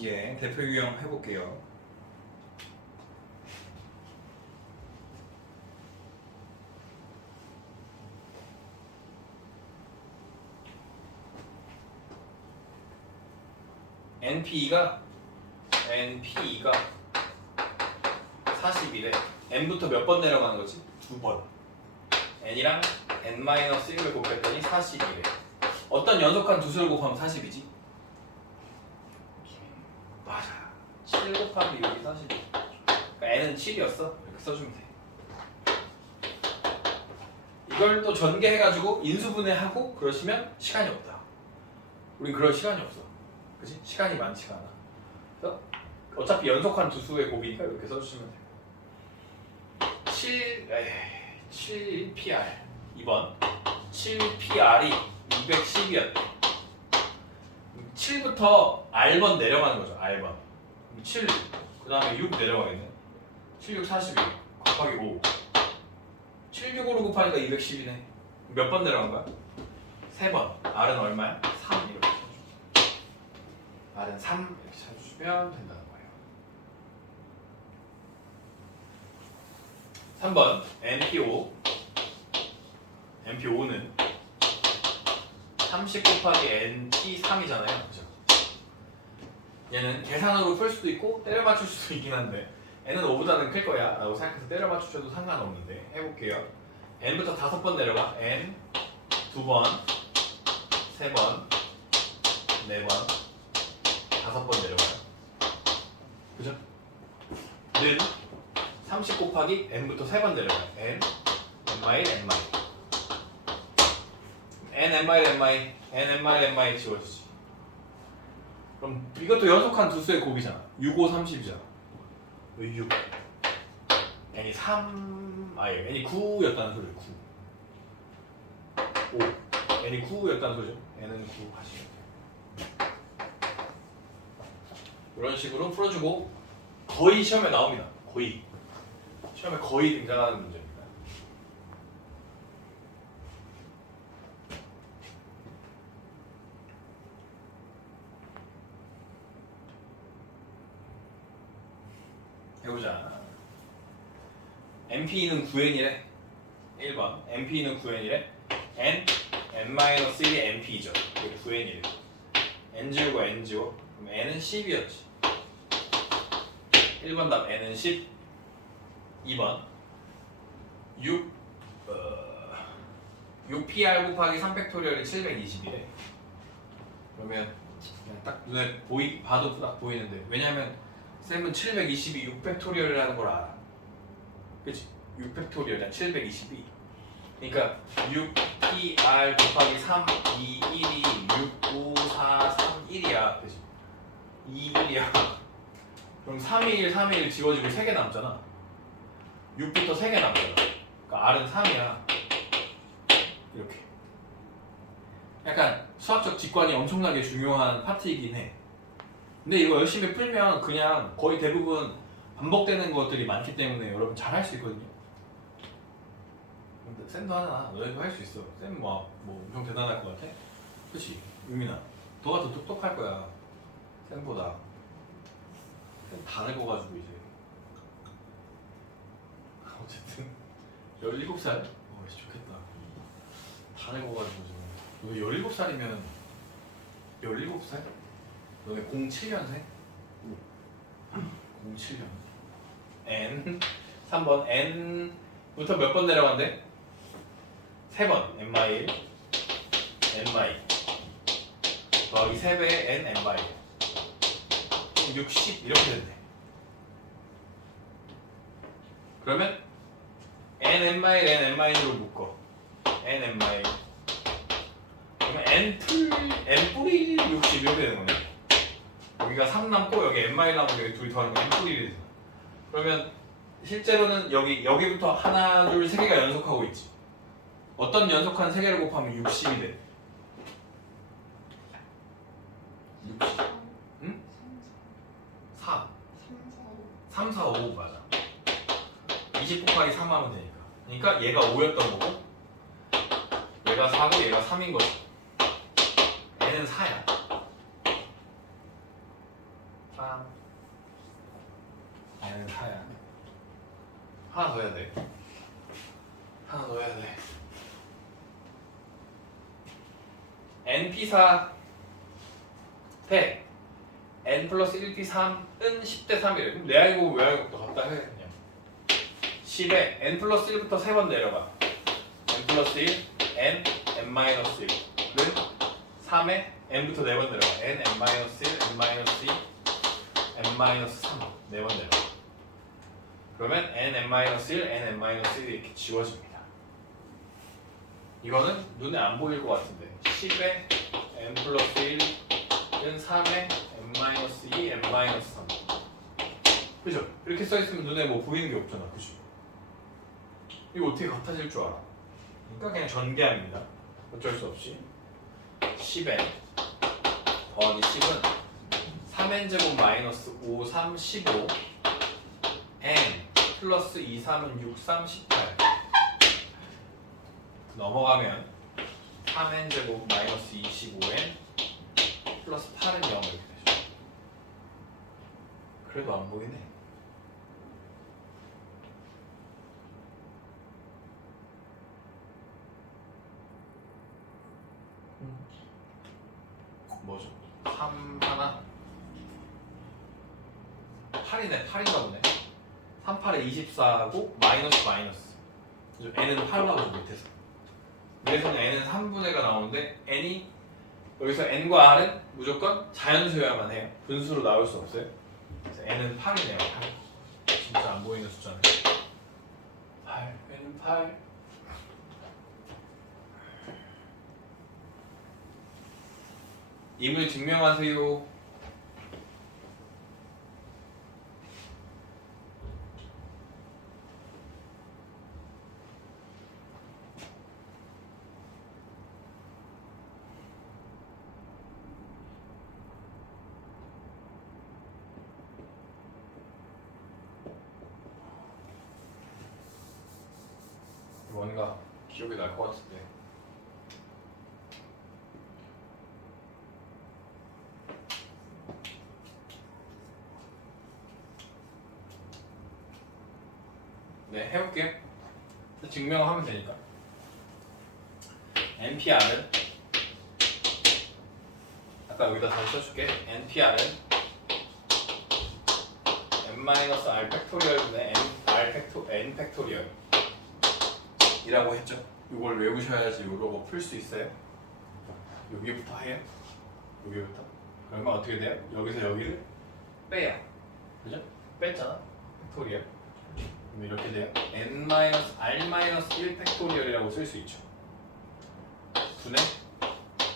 예, 대표 유형 해볼게요. NPE가 40이래. N부터 몇 번 내려가는 거지? 2번. N이랑 N-1을 곱했더니 40이래. 어떤 연속한 두 수를 곱하면 40이지? 맞아. 7 곱하기 6이 40. 그러니까 N은 7이었어. 이렇게 써주면 돼. 이걸 또 전개해가지고 인수분해하고 그러시면 시간이 없다. 우린 그럴 시간이 없어. 그치? 시간이 많지가 않아. 그래서 어차피 연속한 두 수의 곱이니까 이렇게 써주시면 돼요. 7PR 2번 7PR이 210이었대. 7부터 R번 내려가는 거죠. R번 7, 그 다음에 6 내려가겠네. 7, 6, 42 곱하기 5 7, 6으로 곱하니까 210이네. 몇 번 내려간 거야? 3번. R은 얼마야? 3 이렇게 쳐주면 R은 3 이렇게 쳐주시면 된다는 거예요. 3번 NP5 NP5는 30 곱하기 np 3이잖아요. 그죠? 얘는 계산으로 풀 수도 있고 때려 맞출 수도 있긴 한데 n은 5보다는 클 거야 라고 생각해서 때려 맞추셔도 상관없는데 해볼게요. n부터 5번 내려가. n 2번, 3번, 4번, 5번 내려가요. 그죠? 는 30 곱하기 n부터 3번 내려가요. n, n-, n-, n-, 지워지지. 그럼 이것도 연속한 두 수의 곱이잖아. 6, 5, 30이잖아. 6 n이 3, n이 9였다는 소리예요. 9 5 n이 9였다는 소리죠. n은 9 하시면 돼요. 이런 식으로 풀어주고 거의 시험에 나옵니다. 거의 시험에 거의 등장하는 문제입니다. 해보자. NP는 9n이래. 1번. NP는 9n이래. n, n-1이 NP죠. 이게 9n이래. n 지우고 n 지워. 그럼 n은 10이었지. 1번 답 n은 10. 2번 6pr 곱하기 3팩토리얼이 720이래. 그러면 그냥 딱 눈에 봐도 딱 보이는데 왜냐면 쌤은 720이 6팩토리얼이라는 걸 알아. 그치? 6팩토리얼이야 722. 그러니까 6pr 곱하기 3, 2, 1이 6, 5, 4, 3, 1이야. 그치? 2, 1이야. 그럼 3, 1, 3, 1 지워지고 3개 남잖아. 6부터 3개 남잖아. 그러니까 R은 3이야. 이렇게. 약간 수학적 직관이 엄청나게 중요한 파트이긴 해. 근데 이거 열심히 풀면 그냥 거의 대부분 반복되는 것들이 많기 때문에 여러분 잘 할 수 있거든요. 근데 쌤도 하나, 너희도 할 수 있어. 쌤 뭐 엄청 대단할 것 같아? 그치? 유민아, 너가 더 똑똑할 거야. 쌤보다. 쌤 다 늙어가지고 이제. 어쨌든 17살? 좋겠다. 다 늙어가지고 지금. 너 17살이면 17살? 너네 07년생? 07년. n 3번 n부터 몇 번 내려간대? 3번 n-1 n-, 더하기 3배의 n n-, 60 이렇게 된대. 그러면 n n-, n n-으로 묶어. n n-, 그러면 n 뿌리 60 이렇게 되는 거네. 여기가 3 남고 여기 n 남고 여기 둘이 더하는 거 n 뿌리 1이 되잖아. 그러면 실제로는 여기부터 하나, 둘, 세 개가 연속하고 있지. 어떤 연속한 세 개를 곱하면 60이 돼. 60. 응? 4. 3, 4, 5 맞아. 20 곱하기 3 하면 되니까. 그러니까 얘가 5였던 거고 얘가 4고 얘가 3인 거지. n은 4야. 빵. n은 4야. 하나 더 해야 돼. 하나 더 해야 돼. np4 대 n 플러스 1p3은 10대 3이래. 그럼 내 알고 왜 알고 또 갖다 해 그냥. 10에 n 플러스 1부터 3번 내려가. n 플러스 1, n, n-1는 3에 n부터 4번 내려가. n, n-1, n-2, n-3 4번 내려가. 그러면 n, n-1, n, n-1 이렇게 지워집니다. 이거는 눈에 안 보일 것 같은데 10에 n 플러스 1은 3에 n-2, n-3 그죠? 이렇게 써있으면 눈에 뭐 보이는 게 없잖아. 그죠? 이거 어떻게 같아질 줄 알아? 그러니까 그냥 전개합니다. 어쩔 수 없이 10n 더하기 10은 3n제곱 마이너스 5, 3, 15 n 플러스 2, 3은 6, 3, 18 넘어가면 3n제곱 마이너스 25n 플러스 8은 0 이렇게 되죠. 그래도 안 보이네. 뭐죠? 3 하나 8이네. 8인가 보네. 3, 8에 24고 마이너스 마이너스. n은 8로 하고 밑에서. 그래서 n은 3분의 가 나오는데 n이 여기서 n과 r은 무조건 자연수여야만 해요. 분수로 나올 수 없어요. 그래서 n은 8이네요. 8. 진짜 안 보이는 숫자네. 8. n은 8. 임을 증명하세요. 뭔가 기억이 날 것 같은데. 네, 해볼게요. 증명하면 되니까. NPR은 아까 여기다 다시 써줄게. NPR은 n-r 팩토리얼분의 n 팩토리얼 이라고 했죠. 이걸 외우셔야지 이거 풀 수 있어요. 여기부터 해요. 여기부터. 그러면 어떻게 돼요? 여기서 여기를 빼요. 그죠? 뺐잖아. 팩토리얼. 그럼 이렇게 돼요. n-r-1 팩토리얼이라고 쓸 수 있죠. 분의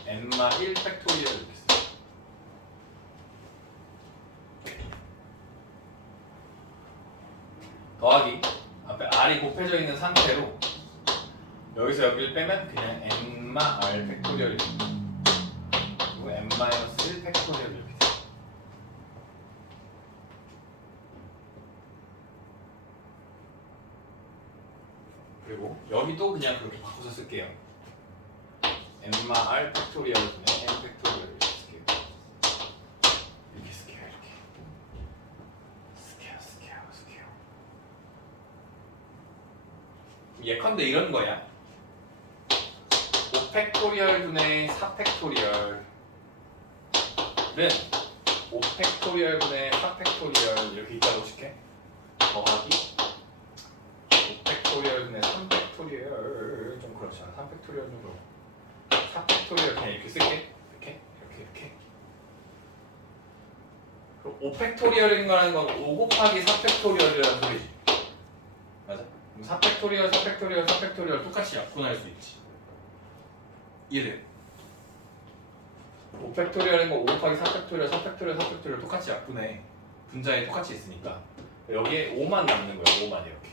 n-1 팩토리얼 이렇게 써요. 더하기 앞에 r이 곱해져 있는 상태로 여기서 여기를 빼면 그냥 n-r 팩토리얼이 그리고 n-1 팩토리얼 이렇게 돼요. 그리고 여기도 그냥 그렇게 바꿔서 쓸게요. n-r 팩토리얼 분의 n 팩토리얼 이렇게 쓸게요. 이렇게 쓸게요. 이렇게 쓸게요. 예컨대 이런 거야. 5팩토리얼 분의 4팩토리얼은 5팩토리얼 분의 4팩토리얼 이렇게 있다고 칠게. 더하기 5팩토리얼 분의 3팩토리얼 좀 그렇잖아. 3팩토리얼 좀 그렇고 4팩토리얼 그냥 이렇게 쓸게. 이렇게. 그럼 5팩토리얼인 건 5 곱하기 4팩토리얼이라는 소리지. 맞아? 그럼 4팩토리얼 똑같이 약분할 수 있지. 이래. 5팩토리얼인 거 5 곱하기 4팩토리얼 똑같이 약분해. 분자에 똑같이 있으니까 여기에 5만 남는 거야. 5만 이렇게.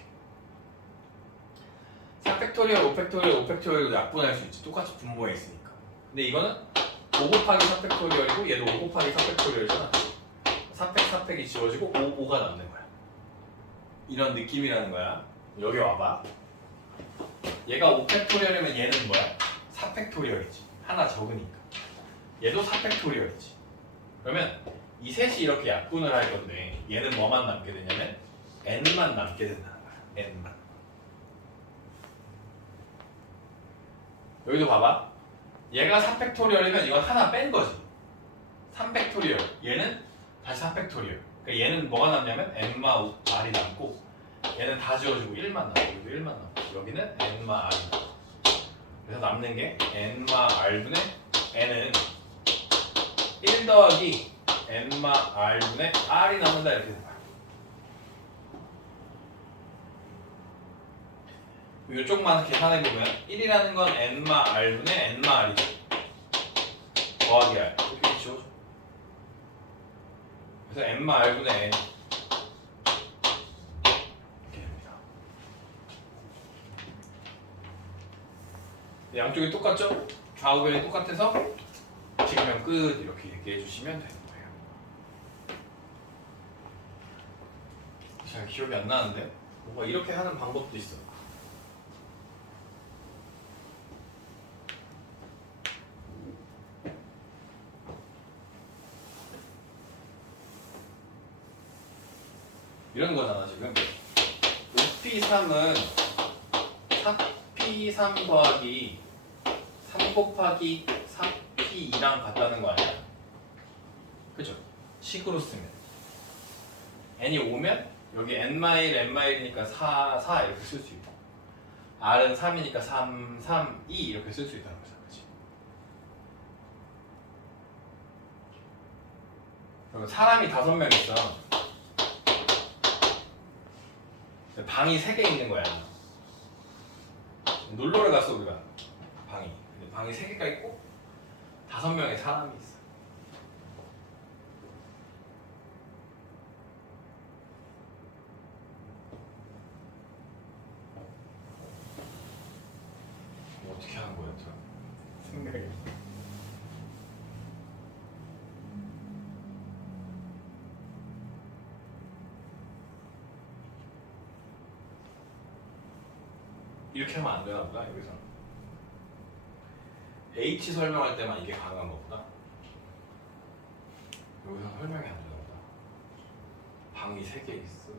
4팩토리얼, 5팩토리얼도 약분할 수 있지. 똑같이 분모에 있으니까. 근데 이거는 5 곱하기 4팩토리얼이고 얘도 5 곱하기 4팩토리얼이잖아. 4팩이 지워지고 5가 남는 거야. 이런 느낌이라는 거야. 여기 와봐. 얘가 5팩토리얼이면 얘는 뭐야? 4팩토리얼이지. 하나 적으니까. 얘도 4팩토리얼이지. 그러면 이 셋이 이렇게 약분을 할 건데 얘는 뭐만 남게 되냐면 n만 남게 된다는 거야. n만. 여기도 봐봐. 얘가 4팩토리얼이면 이건 하나 뺀 거지. 3팩토리얼. 얘는 다시 4팩토리얼. 그러니까 얘는 뭐가 남냐면 n마 r이 남고 얘는 다 지워지고 1만 남고 여기도 1만 남고 여기는 n마 r이 남고 그래서 남는 게 n마 r분의 n은 1 더하기 n마 r분의 r이 남는다 이렇게 되는 거야. 이쪽만 계산해보면 1이라는 건 n마 r분의 n마 r이죠. 더하기 r 이렇게 지워져. 그래서 n마 r분의 n 이렇게 됩니다. 양쪽이 똑같죠? 좌우변이 똑같아서 지금은 끝 이렇게 얘기해 주시면 되는 거예요. 잘 기억이 안 나는데 뭔가 이렇게 하는 방법도 있어. 이런 거잖아 지금. 5P3은 4P3 더하기 3 곱하기 3P2랑 같다는 거 아니야? 그죠? 식으로 쓰면 n이 5면 여기 n-i니까 4 이렇게 쓸 수 있고 r은 3이니까 3, 3, 2 이렇게 쓸 수 있다는 거죠. 그치? 그럼 사람이 5명 있어. 방이 3개 있는 거야. 놀러를 갔어 우리가 방이. 근데 방이 3개가 있고 5명의 사람이 있어. 어떻게 하는 거였죠? 생각이. 이렇게 하면 안 되나 보다 여기서. H 설명할 때만 이게 가능한 것보다 여기서 설명이 안 되나 보다. 방이 3개 있어.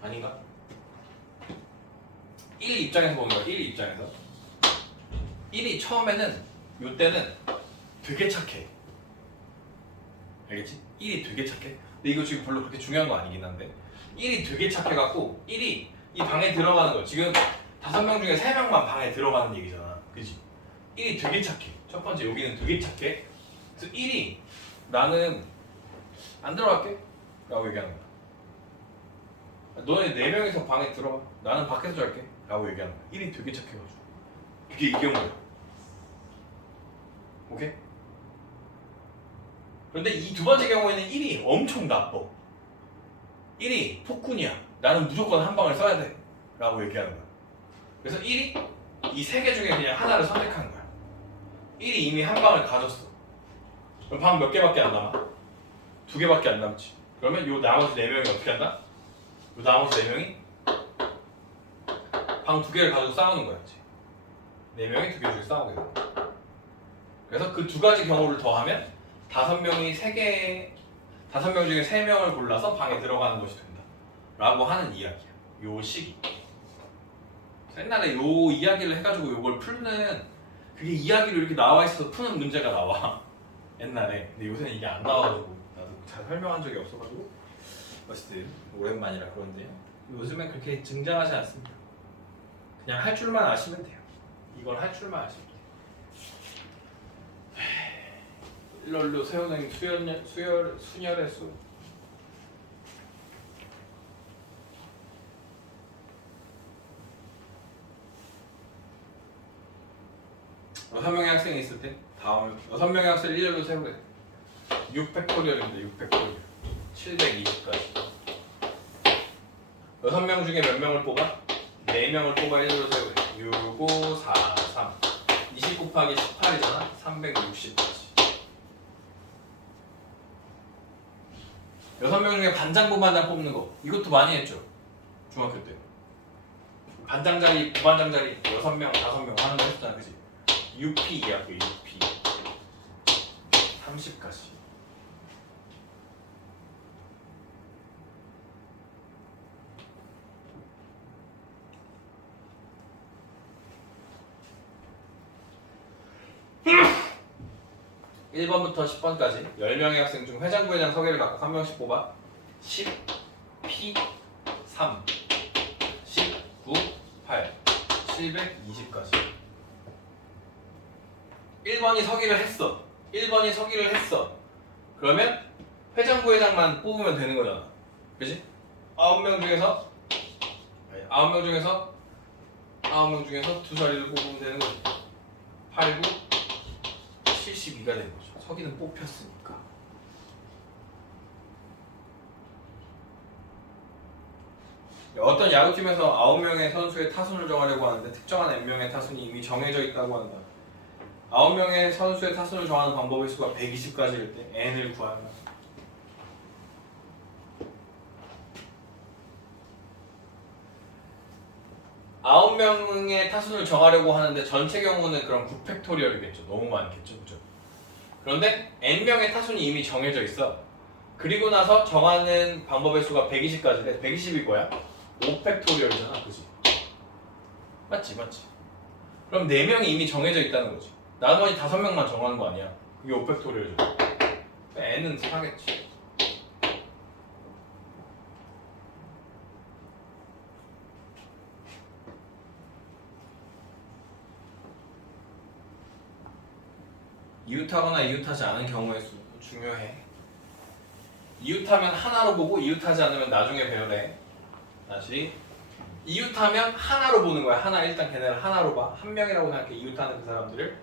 아닌가? 1 입장에서 보는 거야. 1 입장에서 1이 처음에는 요때는 되게 착해. 알겠지? 1이 되게 착해. 근데 이거 지금 별로 그렇게 중요한 거 아니긴 한데 1이 되게 착해갖고 1이 이 방에 들어가는 거 지금 5명 중에 3명만 방에 들어가는 얘기잖아. 그치? 1이 되게 착해. 첫 번째 여기는 되게 착해. 그래서 1이 나는 안 들어갈게 라고 얘기하는 거야. 너네 4명이서 방에 들어가. 나는 밖에서 잘게 라고 얘기하는 거야. 1이 되게 착해가지고 이게 이 경우야. 오케이? 그런데 이 두 번째 경우에는 1이 엄청 나빠. 1이 폭군이야. 나는 무조건 한 방을 써야 돼 라고 얘기하는 거야. 그래서 1이 이 3개 중에 그냥 하나를 선택하는 거야. 1이 이미 한 방을 가졌어. 그럼 방 몇 개밖에 안 남아? 2개밖에 안 남지. 그러면 요 나머지 4명이 어떻게 한다? 요 나머지 4명이 방 2개를 가지고 싸우는 거야. 4명이 2개 중에 싸우게 돼. 그래서 그 2가지 경우를 더하면 5명이 5명 중에 3명을 골라서 방에 들어가는 것이 된다 라고 하는 이야기야. 요 식이. 옛날에 요 이야기를 해가지고 요걸 풀는 그게 이야기로 이렇게 나와 있어서 푸는 문제가 나와. 옛날에. 근데 요새는 이게 안 나와가지고 나도 잘 설명한 적이 없어가지고 어쨌든 오랜만이라 그런데 요즘엔 그렇게 등장하지 않습니다. 그냥 할 줄만 아시면 돼요. 이걸 할 줄만 아시면 돼요. 일렬로 세우는 순열의 수. 여섯 명의 학생이 있을 때 다음을 6명의 학생을 일렬로 세우래. 6팩토리얼입니다. 6팩토리얼 720까지. 6명 중에 몇 명을 뽑아? 4명을 뽑아 일렬로 세우래. 6, 5, 4, 3 20 곱하기 18이잖아. 360까지. 6명 중에 반장 부반장 뽑는 거 이것도 많이 했죠. 중학교 때 반장 자리 부반장 자리 6명 5명 하는 거 했잖아. 그치? UP 이야기 UP 30까지. (1번부터) (10번까지) 10명의 학생 중 회장, 부회장, 서계를 각각 1명씩 뽑아 10, P, 3, 19, 8, 720까지. 1번이 서기를 했어. 1번이 서기를 했어. 그러면 회장, 부회장만 뽑으면 되는 거잖아. 그치? 9명 중에서 9명 중에서 두 자리를 뽑으면 되는 거지. 8, 9, 72가 되는 거죠. 서기는 뽑혔으니까. 어떤 야구팀에서 9명의 선수의 타순을 정하려고 하는데 특정한 n명의 타순이 이미 정해져 있다고 한다. 9명의 선수의 타순을 정하는 방법의 수가 120가지일 때 n을 구하는 거야. 아홉 명의 타순을 정하려고 하는데 전체 경우는 그럼 9팩토리얼이겠죠. 너무 많겠죠. 그죠? 그런데 n명의 타순이 이미 정해져 있어. 그리고 나서 정하는 방법의 수가 120가지인데 120이 뭐야? 5팩토리얼이잖아. 그치? 맞지. 그럼 4명이 이미 정해져 있다는 거지. 나머지 5명만 정하는 거 아니야. 이게 5팩토리얼이죠. n은 사겠지. 이웃하거나 이웃하지 않은 경우의 수 중요해. 이웃하면 하나로 보고 이웃하지 않으면 나중에 배열해. 다시 이웃하면 하나로 보는 거야. 하나 일단 걔네를 하나로 봐. 한 명이라고 생각해. 이웃하는 그 사람들을.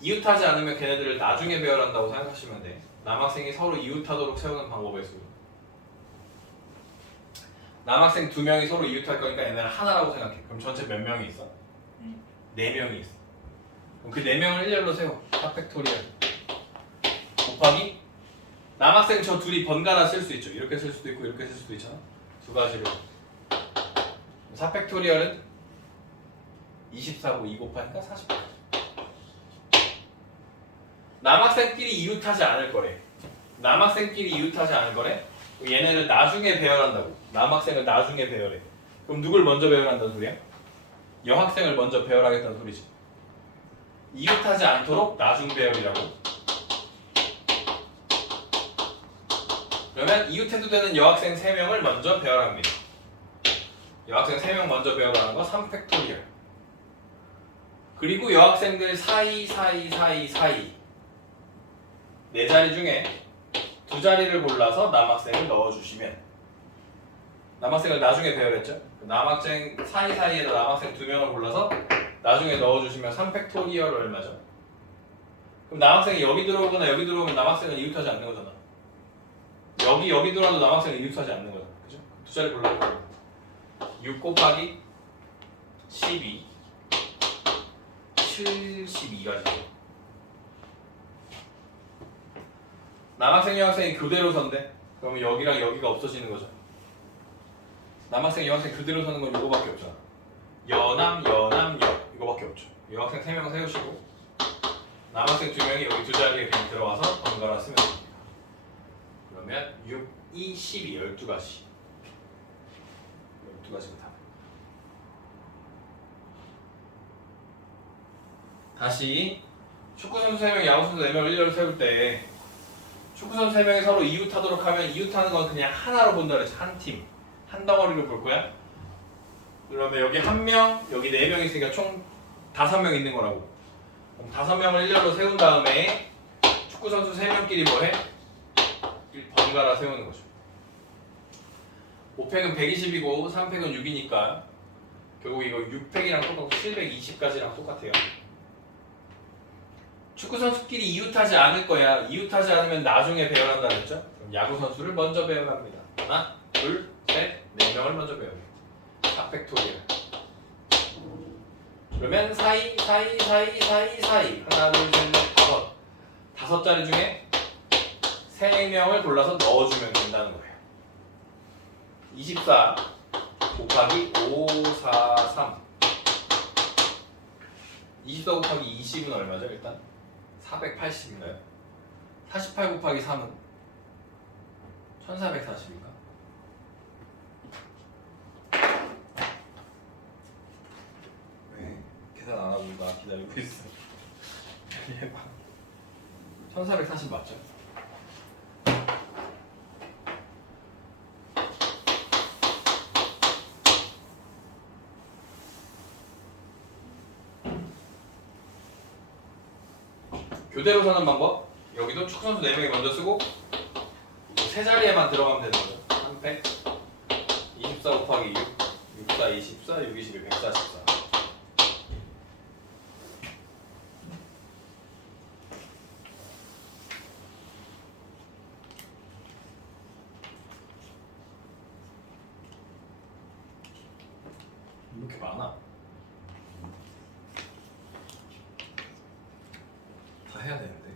이웃하지 않으면 걔네들을 나중에 배열한다고 생각하시면 돼. 남학생이 서로 이웃하도록 세우는 방법의 수. 남학생 2명이 서로 이웃할 거니까 얘네를 하나라고 생각해. 그럼 전체 몇 명이 있어? 4명이 있어. 그럼 그 4명을 일렬로 세워. 4팩토리얼 곱하기 남학생 저 둘이 번갈아 쓸 수 있죠. 이렇게 쓸 수도 있고 이렇게 쓸 수도 있잖아. 두 가지로. 4팩토리얼은 24고 2 곱하니까 48. 남학생끼리 이웃하지 않을 거래. 남학생끼리 이웃하지 않을 거래. 얘네를 나중에 배열한다고. 남학생을 나중에 배열해. 그럼 누굴 먼저 배열한다는 소리야? 여학생을 먼저 배열하겠다는 소리지. 이웃하지 않도록 나중 배열이라고. 그러면 이웃해도 되는 여학생 3명을 먼저 배열합니다. 여학생 3명 먼저 배열하는 거 3팩토리얼. 그리고 여학생들 사이 네 자리 중에 2자리를 골라서 남학생을 넣어주시면, 남학생을 나중에 배열했죠? 남학생 사이에다 남학생 2명을 골라서 나중에 넣어주시면 3팩토리얼 얼마죠? 그럼 남학생이 여기 들어오거나 여기 들어오면 남학생은 이웃하지 않는 거잖아. 여기 들어와도 남학생은 이웃하지 않는 거잖아. 그죠? 2자리 골라서 6 곱하기 12 72가지죠. 남학생 여학생이 그대로 선대. 그러면 여기랑 여기가 없어지는 거죠. 남학생 여학생 그대로 서는 건 이거밖에 없잖아. 여남 이거밖에 없죠. 여학생 3명 세우시고 남학생 2명이 여기 2자리에 그냥 들어와서 번갈아 쓰면 됩니다. 그러면 6, 2, 12 12가지 12가지입니다. 다시 축구선수 3명, 야구선수 4명을 일렬로 세울 때 축구선수 3명이 서로 이웃하도록 하면 이웃하는 건 그냥 하나로 본다 그랬지. 한 팀, 한 덩어리로 볼 거야. 그러면 여기 1명, 여기 4명 있으니까 총 5명 있는 거라고. 그럼 5명을 일렬로 세운 다음에 축구선수 3명끼리 뭐해? 번갈아 세우는 거죠. 5팩은 120이고 3팩은 6이니까 결국 이거 6팩이랑 똑같고 720까지랑 똑같아요. 축구 선수끼리 이웃하지 않을 거야. 이웃하지 않으면 나중에 배열한다 그랬죠? 그럼 야구 선수를 먼저 배열합니다. 하나, 둘, 셋, 4명을 먼저 배열해. 4팩토리얼. 그러면 사이 하나, 둘, 셋, 넷, 5자리 중에 3명을 골라서 넣어주면 된다는 거예요. 24 곱하기 5, 4, 3. 24 곱하기 20은 얼마죠? 일단 480인가요? 48 곱하기 3은 1440인가? 왜? 계산 안 하고 나 기다리고 있어. 해봐. 1440 맞죠? 교대로 서는 방법. 여기도 축구선수 4명이 먼저 쓰고 3자리에만 들어가면 되는 거죠. 3팩 24 곱하기 6 64 24 6 21 144. 이렇게 많아. 다 해야 되는데.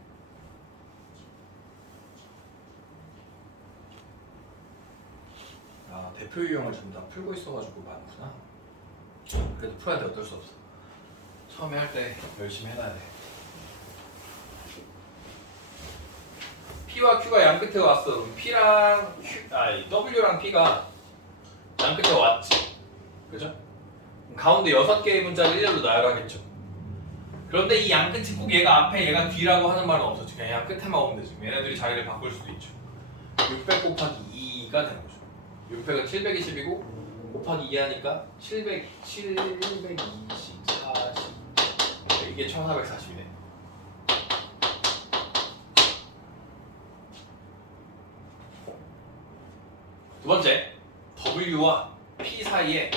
아, 대표 유형을 전부 다 풀고 있어가지고 많구나. 그래도 풀어야 돼. 어쩔 수 없어. 처음에 할 때 열심히 해놔야 돼. P와 Q가 양 끝에 왔어. 그럼 P랑 W랑 P가 양 끝에 왔지. 그죠? 가운데 6개의 문자를 일렬로 나열하겠죠. 그런데 이 양 끝이 꼭 얘가 앞에 얘가 뒤라고 하는 말은 없었지. 그냥 양 끝에만 오면 되지. 얘네들이 자리를 바꿀 수도 있죠. 600 곱하기 2가 되는 거죠. 600은 720이고 곱하기 2 하니까 720, 40 이게 1440이네. 두 번째, W와 P 사이에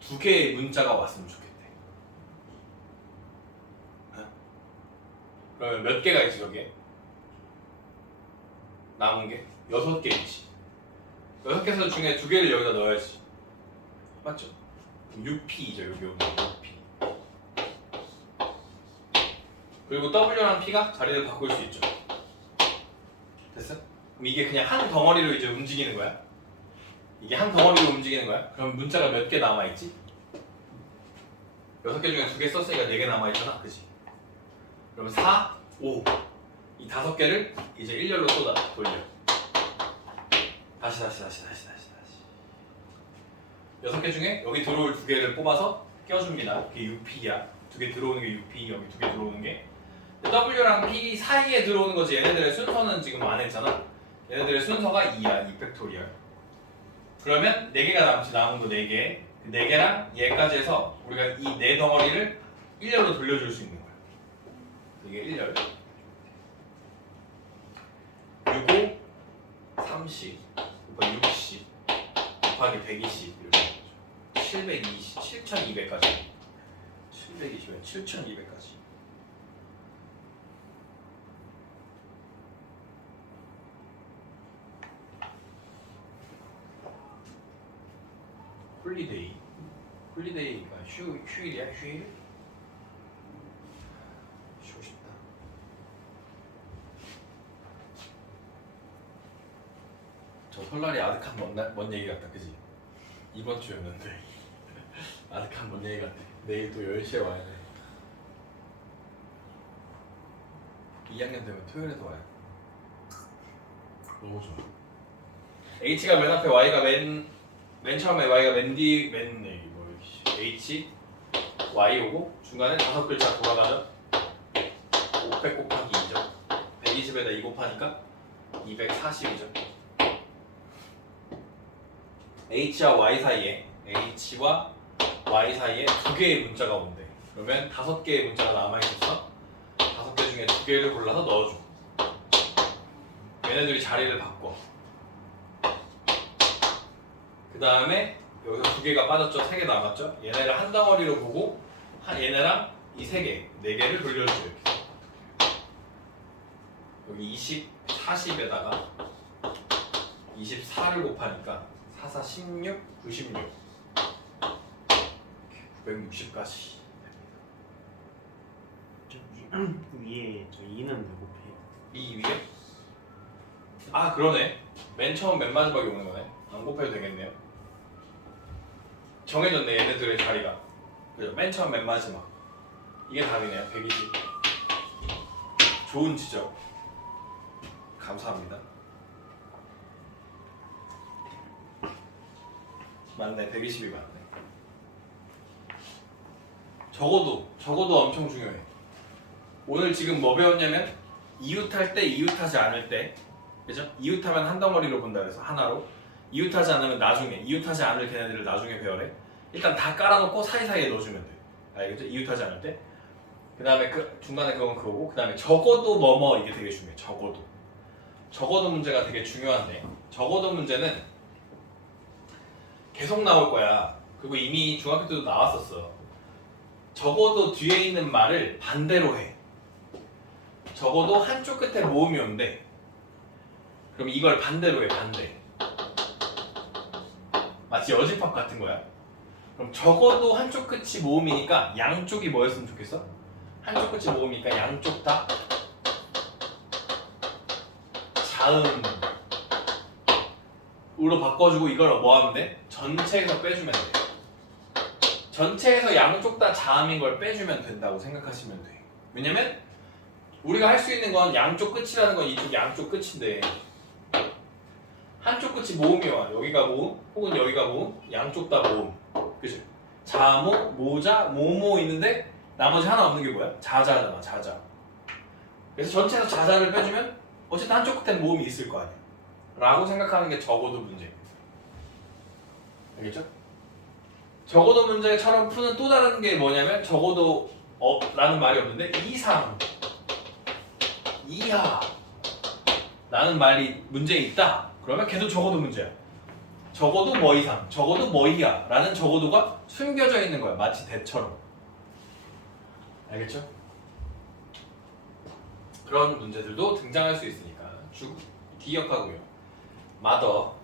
2개의 문자가 왔으면 좋겠대. 그러면 몇 개가 있지 저게? 남은 게 6개 있지. 6개 중에 2개를 여기다 넣어야지. 맞죠? 6P죠. 여기 오는 6P. 그리고 W랑 P가 자리를 바꿀 수 있죠. 됐어? 그럼 이게 그냥 한 덩어리로 이제 움직이는 거야. 이게 한 덩어리로 움직이는 거야. 그럼 문자가 몇 개 남아있지? 6개 중에 2개 썼으니까 4개 남아있잖아. 그치? 그럼 4, 5. 이 5개를 이제 일렬로 쏟아 돌려. 다시. 6개 중에 여기 들어올 2개를 뽑아서 껴줍니다. 그게 6P야. 2개 들어오는 게 6P, 여기 2개 들어오는 게. W랑 P 사이에 들어오는 거지. 얘네들의 순서는 지금 안 했잖아. 얘네들의 순서가 2야, 2팩토리얼. 그러면 4개가 남지. 남은 거 4개. 그 4개랑 얘까지 해서 우리가 이 4덩어리를 일렬로 돌려줄 수 있는 거야. 이게 1열 65, 30, 곱하기 60, 곱하기 120 이렇게 되죠. 720, 7200까지 720에 7200까지 홀리데이가 휴일이야? 휴일? 쉬고 싶다. 저 설날이 아득한 먼 얘기 같다, 그지? 이번 주였는데 아득한 먼 얘기 같아. 내일 또 10시에 와야 돼. 2학년 되면 토요일에도 와야 돼. 너무 좋아. H가 맨 앞에 Y가 맨 처음에 Y가 H, Y 오고 중간에 5글자 돌아가죠. 500 곱하기 2죠. 120에다 2 곱하니까 240이죠. H와 Y 사이에 2개의 문자가 온대. 그러면 5개의 문자가 남아있어서 5개 중에 2개를 골라서 넣어줘. 얘네들이 자리를 바꿔. 그 다음에 여기서 2개가 빠졌죠. 3개 남았죠. 얘네를 한 덩어리로 보고 얘네랑 이 3개, 4개를 돌려줘. 이렇게. 여기 20, 40에다가 24를 곱하니까 4, 4, 16, 96 960까지 위에 저 2는 왜 곱해요? 이 위에? 아 그러네. 맨 처음 맨 마지막에 오는 거네. 안 곱해도 되겠네요. 정해졌네 얘네들의 자리가. 그죠? 맨 처음 맨 마지막. 이게 답이네요. 120. 좋은 지적. 감사합니다. 맞네. 120이 맞네. 적어도 엄청 중요해. 오늘 지금 뭐 배웠냐면 이웃할 때, 이웃하지 않을 때, 그죠? 이웃하면 한 덩어리로 본다 그래서 하나로, 이웃하지 않으면 나중에, 이웃하지 않을 걔네들을 나중에 배열해. 일단 다 깔아놓고 사이사이에 넣어주면 돼. 알겠죠? 이웃하지 않을 때. 그 다음에 그 중간에 그건 그거고, 그 다음에 적어도 뭐뭐 이게 되게 중요해. 적어도 문제가 되게 중요한데, 적어도 문제는 계속 나올 거야. 그리고 이미 중학교 때도 나왔었어. 적어도 뒤에 있는 말을 반대로 해. 적어도 한쪽 끝에 모음이 온대. 그럼 이걸 반대로 해. 반대. 마치 여집합 같은 거야. 그럼 적어도 한쪽 끝이 모음이니까 양쪽이 뭐였으면 좋겠어? 한쪽 끝이 모음이니까 양쪽 다 자음으로 바꿔주고 이걸 뭐 하면 돼? 전체에서 빼주면 돼. 전체에서 양쪽 다 자음인 걸 빼주면 된다고 생각하시면 돼. 왜냐면 우리가 할 수 있는 건 양쪽 끝이라는 건 이쪽 양쪽 끝인데 한쪽 끝이 모음이 와. 여기가 모음 혹은 여기가 모음, 양쪽 다 모음. 그치? 자모, 모자, 모모 있는데 나머지 하나 없는 게 뭐야? 자자잖아, 자자. 그래서 전체에서 자자를 빼주면 어쨌든 한쪽 끝엔 모음이 있을 거 아니야. 라고 생각하는 게 적어도 문제. 알겠죠? 적어도 문제처럼 푸는 또 다른 게 뭐냐면 적어도 라는 말이 없는데 이상, 이하 라는 말이 문제에 있다. 그러면 계속 적어도 문제야. 적어도 뭐 이상, 적어도 뭐 이하 라는 적어도가 숨겨져 있는 거야. 마치 대처럼. 알겠죠? 그런 문제들도 등장할 수 있으니까 기억하고요. 마더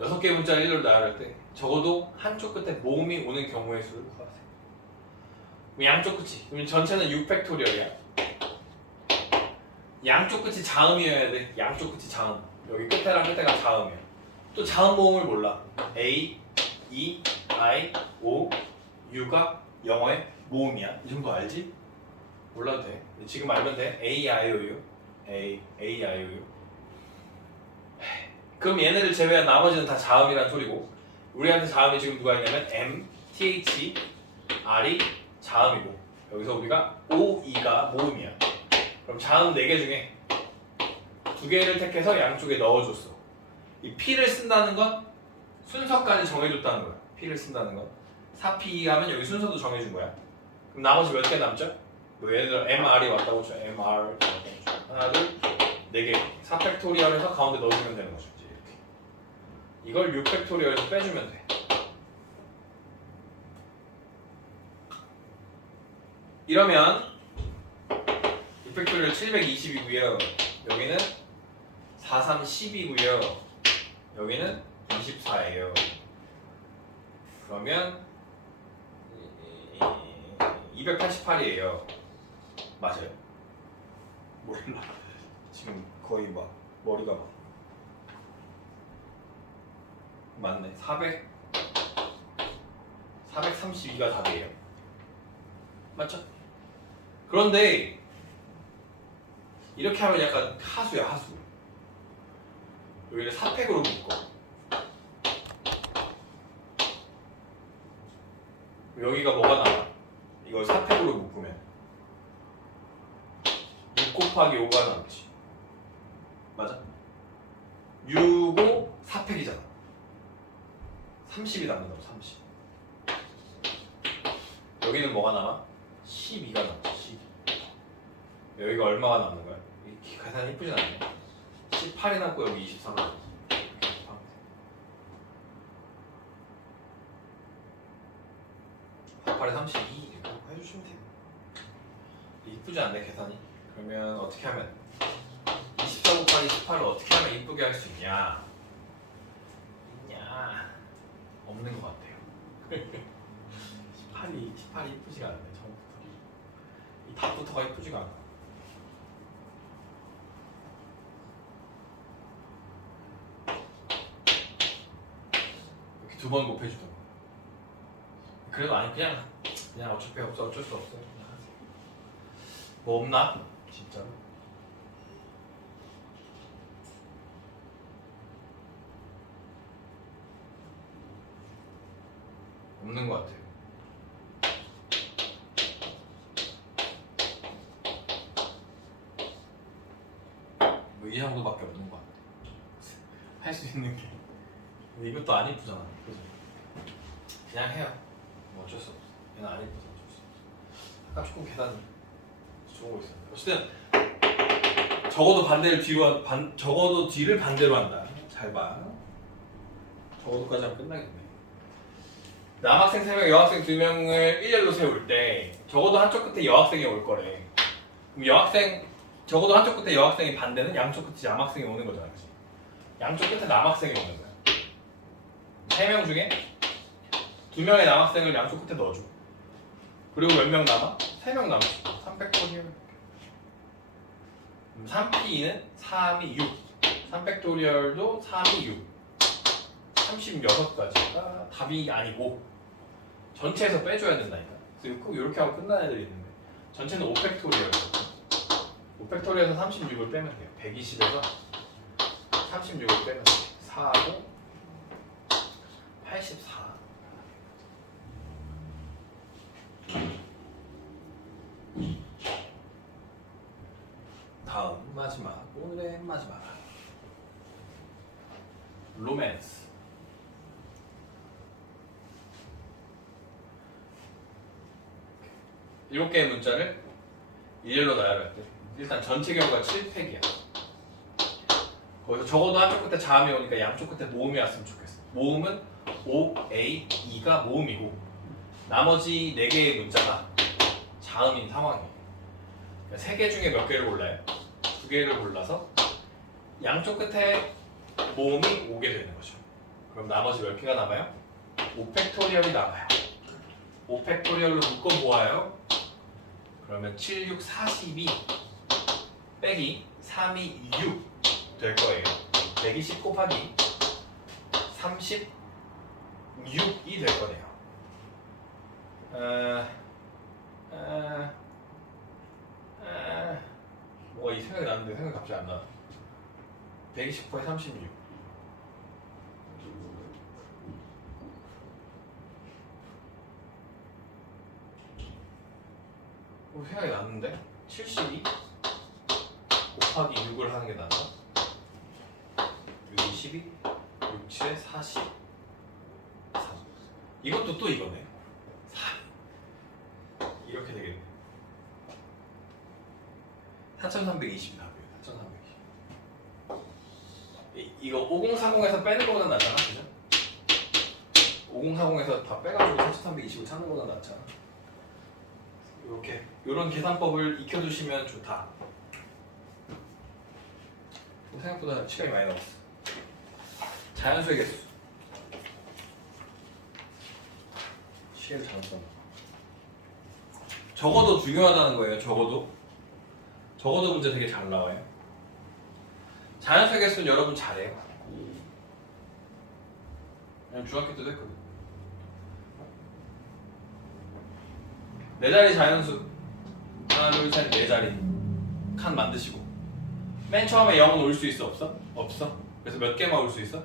6개의 문자를 일로 나열할 때 적어도 한쪽 끝에 모음이 오는 경우의 수를 구하세요. 그럼 양쪽 끝이, 그럼 전체는 6팩토리얼이야. 양쪽 끝이 자음이어야 돼. 양쪽 끝이 자음. 여기 끝에랑 끝에가 자음이야. 또 자음 모음을 몰라. A, E, I, O, U가 영어의 모음이야. 이 정도 알지? 몰라도 돼. 지금 알면 돼. A, I, O, U. A, I, O, U. 그럼 얘네를 제외한 나머지는 다 자음이란 소리고 우리한테 자음이 지금 누가 있냐면 M, TH, R이 자음이고 여기서 우리가 O, E가 모음이야. 그럼 자음 4개 중에 2개를 택해서 양쪽에 넣어줬어. 이 P를 쓴다는 건 순서까지 정해줬다는 거야. P를 쓴다는 건 4P 하면 여기 순서도 정해준 거야. 그럼 나머지 몇 개 남죠? 뭐 예를 들어 MR이 왔다고 쳐. MR 하나, 둘, 4개 4팩토리얼에서 가운데 넣어주면 되는 거죠. 이걸 6팩토리얼에서 빼주면 돼. 이러면 6팩토리얼 720이고요. 여기는 4310이고요. 여기는 24예요. 그러면 288이에요. 맞아요? 몰라. 지금 거의 막 머리가 막 맞네. 432가 답이에요. 맞죠? 그런데 이렇게 하면 약간 하수야, 하수. 여기를 4팩으로 묶어. 여기가 뭐가 나와? 이걸 4팩으로 묶으면 6 곱하기 5가 남지. 맞아? 6, 5, 4팩이잖아. 30이 남는다고. 30. 여기는 뭐가 남아? 12가 남지. 12. 여기가 얼마가 남는 거야? 이 계산이 이쁘진 않네. 18이 남고 여기 23이 남지. 48에 32 이렇게 해주시면 돼요. 이쁘지 않네 계산이. 그러면 어떻게 하면 24 곱하기 18을 어떻게 하면 이쁘게 할 수 있냐? 없는 것 같아요. 18이 이쁘지가 않네. 처음부터. 이 답부터가 이쁘지가 않아. 이렇게 2번 곱해주던 거. 그래도 아니 그냥 어차피 없어. 어쩔 수 없어. 그냥 하세요. 뭐 없나? 진짜로? 없는 것 같아요. 뭐 이 정도밖에 없는 것 같아. 할 수 있는 게. 근데 이것도 안 이쁘잖아. 그죠? 그냥 해요. 뭐 어쩔 수 없어. 얘는 안 이쁘서 어쩔 수 없어. 아까 조금 계산 좋은 거 있었는데. 어쨌든 적어도 뒤를 반대로 한다. 잘 봐. 적어도까지 하면 끝나겠네. 남학생 3명, 여학생 2명을 일렬로 세울 때 적어도 한쪽 끝에 여학생이 올 거래. 그럼 적어도 한쪽 끝에 여학생이 반대는 양쪽 끝에 남학생이 오는 거잖아. 그치? 양쪽 끝에 남학생이 오는 거야. 3명 중에 2명의 남학생을 양쪽 끝에 넣어줘. 그리고 몇 명 남아? 3명 남았어. 3팩토리얼. 3P는 3이 6. 3팩토리얼도 3이 6. 36가지가 답이 아니고 전체에서 빼줘야 된다니까. 그래서 꼭 이렇게 하고 끝나는 애들이 있는데 전체는 5팩토리얼. 5팩토리얼에서 36을 빼면 돼요. 120에서 36을 빼면 돼요. 4하고 84. 다음 마지막 오늘의 마지막 로맨스. 일곱 개의 문자를 일렬로 나열할 때 일단 전체 경우가 7팩이야. 거기서 적어도 한쪽 끝에 자음이 오니까 양쪽 끝에 모음이 왔으면 좋겠어. 모음은 O, A, E가 모음이고 나머지 4개의 문자가 자음인 상황이에요. 그러니까 3개 중에 몇 개를 골라요? 2개를 골라서 양쪽 끝에 모음이 오게 되는 거죠. 그럼 나머지 몇 개가 남아요? 5팩토리얼이 남아요. 5팩토리얼로 묶어보아요. 그러면 7, 6, 42 빼기 3, 2, 6 될 거예요. 120 곱하기 36이 될 거네요. 뭐가 이 생각이 나는데 생각이 갑자기 안 나. 120 곱하기 36. 생각이 났는데 72 곱하기 6을 하는 게 낫나? 6이 12, 6, 7에 40 3. 이것도 또 이거네. 4 이렇게 되겠네. 4320이 답이에요. 4320. 이거 5040에서 빼는 거보다 낫잖아, 그죠? 5040에서 다 빼가지고 4320을 찾는 거보다 낫잖아. 이렇게 이런 계산법을 익혀두시면 좋다. 생각보다 시간이 많이 남았어. 자연수의 개수. 시계를 잘못 썼나? 적어도 중요하다는 거예요. 적어도 문제 되게 잘 나와요. 자연수의 개수는 여러분 잘해요. 그냥 중학교 때도 했거든. 4자리 자연수 하나 둘 셋 4자리 칸 만드시고 맨 처음에 0은 올 수 있어 없어? 없어. 그래서 몇 개만 올 수 있어?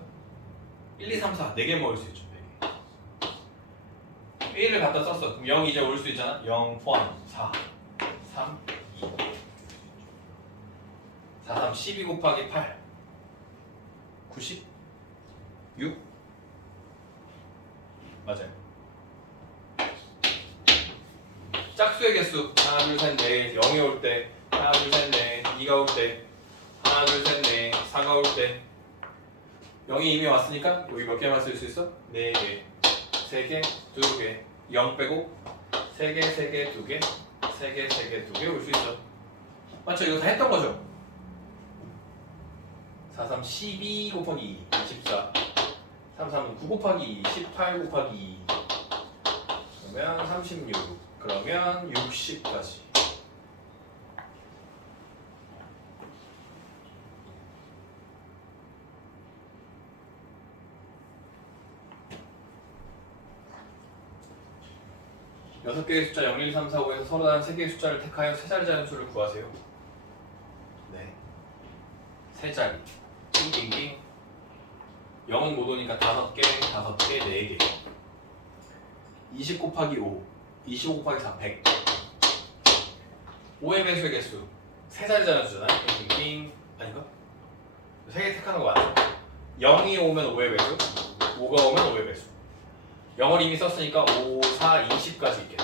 1, 2, 3, 4 4개만 올 수 있죠. 4개. 1을 갖다 썼어. 그럼 0 이제 올 수 있잖아. 0 포함 4 3 2 4 3 12 곱하기 8 90 6 맞아요. 짝수의 개수 하나 둘 셋 넷 0이 올 때 하나 둘 셋 넷 2가 올 때 하나 둘 셋 넷 4가 올 때 0이 이미 왔으니까 여기 몇 개만 쓸 수 있어? 4개 3개 2개 0 빼고 3개 3개 2개 3개 3개 2개 올 수 있어. 맞죠? 이거 다 했던 거죠? 4 3 12 곱하기 2 24 3 3 9 곱하기 2 18 곱하기 2 그러면 36 그러면 60까지. 여섯 개의 숫자 0, 1, 2, 3, 4, 5에서 서로 다른 3개의 숫자를 택하여 세 자리 자연수를 구하세요. 네. 세 자리. 띵띵띵. 0은 못 오니까 5개, 5개, 4개. 20 곱하기 5. 25 곱하기 4, 100. 5의 배수의 개수. 세 자리 자연수잖아요. 띵띵띵. 아닌가? 3개 택하는 거 맞죠? 0이 오면 5의 배수. 5가 오면 5의 배수. 0을 이미 썼으니까 5, 4, 20까지 있겠다.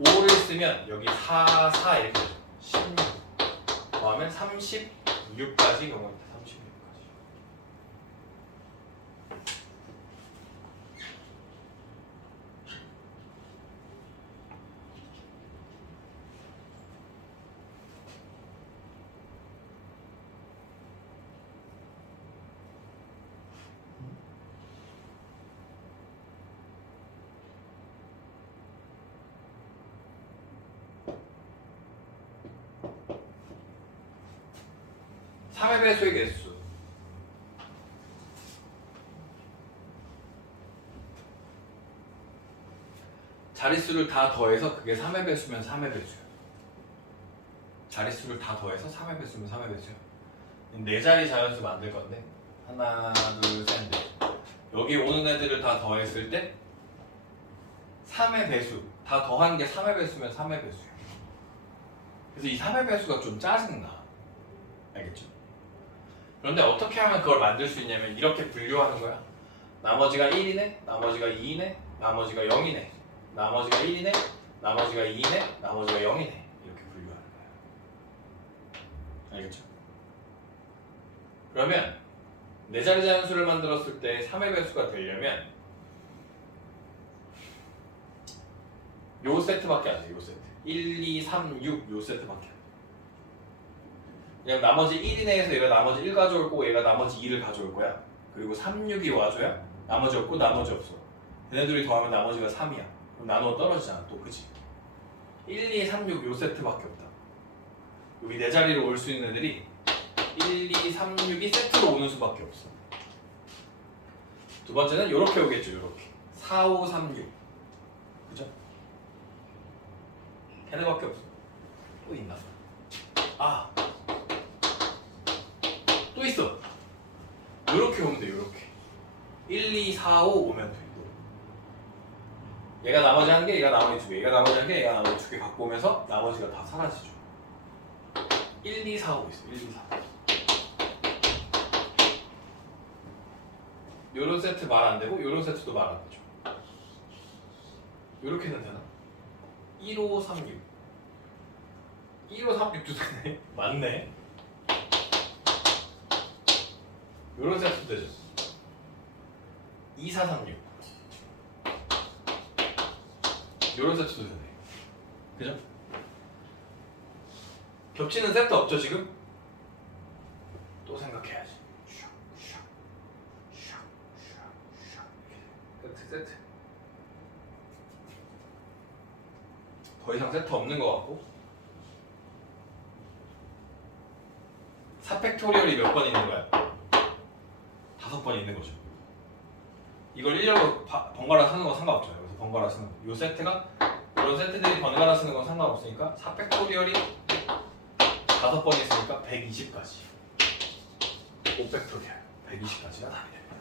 5를 쓰면 여기 4, 4 이렇게 되죠. 16 더하면 36까지 경우가 있다. 36까지. 삼의 배수의 개수. 자릿수를 다 더해서 그게 3의 배수면 3의 배수야. 자릿수를 다 더해서 3의 배수면 3의 배수야. 4자리 자연수 만들 건데 하나, 둘, 셋, 넷. 여기 오는 애들을 다 더했을 때 3의 배수. 다 더한 게 3의 배수면 3의 배수야. 그래서 이 3의 배수가 좀 짜증나. 알겠죠? 그런데 어떻게 하면 그걸 만들 수 있냐면 이렇게 분류하는 거야. 나머지가 1이네, 나머지가 2이네, 나머지가 0이네, 나머지가 1이네, 나머지가 2이네, 나머지가 0이네. 이렇게 분류하는 거야. 알겠죠? 그러면 네 자리 자연수를 만들었을 때 3의 배수가 되려면 요 세트밖에 안 돼. 요 세트. 1, 2, 3, 6 요 세트밖에 안 돼. 왜냐면 나머지 1이네 해서 얘가 나머지 1 가져올 거고 얘가 나머지 2를 가져올 거야. 그리고 3, 6이 와줘야 나머지 없고 나머지 없어. 얘네들이 더하면 나머지가 3이야. 그럼 나누어 떨어지잖아 또, 그치? 1, 2, 3, 6 요 세트밖에 없다. 여기 네 자리로 올 수 있는 애들이 1, 2, 3, 6이 세트로 오는 수밖에 없어. 두 번째는 요렇게 오겠죠. 요렇게 4, 5, 3, 6 그죠? 걔네밖에 없어. 또 있나? 아! 또 있어! 요렇게 오면 돼. 요렇게 1, 2, 4, 5 오면 돼. 얘가 나머지 한 개, 얘가 나머지 두 개, 얘가 나머지 한 개, 얘가 나머지 두 개 갖고 오면서 나머지가 다 사라지죠. 1, 2, 4, 5 있어. 1, 2, 4, 5. 요런 세트 말 안 되고 요런 세트도 말 안 되죠. 요렇게는 되나? 1, 5, 3, 6 1, 5, 3, 6도 되네. 맞네. 요런 세트도 되죠. 2, 4, 3, 6 요런 세트도 되네. 그죠? 겹치는 세트 없죠 지금? 또 생각해야지. 세트. 더 이상 세트 없는 것 같고 4팩토리얼이 몇 번 있는 거야? 5번 있는 거죠. 이걸 1렬로 번갈아 쓰는 건 상관없죠. 여기서 번갈아 쓰는 거. 이 세트가 이런 세트들이 번갈아 쓰는 건 상관없으니까 4팩토리얼이 5번 있으니까 120까지 5팩토리얼 120까지가 답이 됩니다.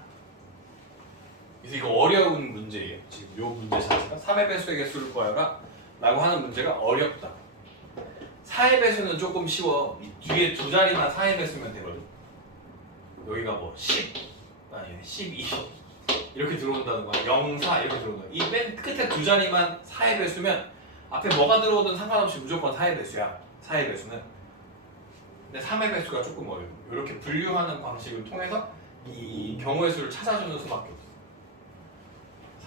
그래서 이거 어려운 문제예요. 지금 요 문제 자체가 3의 배수의 개수를 구하라 라고 하는 문제가 어렵다. 4의 배수는 조금 쉬워. 이 뒤에 두 자리만 4의 배수면 되거든. 여기가 뭐 10, 아니 12 이렇게 들어온다는 거야. 0, 4 이렇게 들어온다. 이 맨 끝에 두 자리만 4의 배수면 앞에 뭐가 들어오든 상관없이 무조건 4의 배수야. 4의 배수는. 근데 3의 배수가 조금 어려워. 이렇게 분류하는 방식을 통해서 이 경우의 수를 찾아주는 수밖에 없어.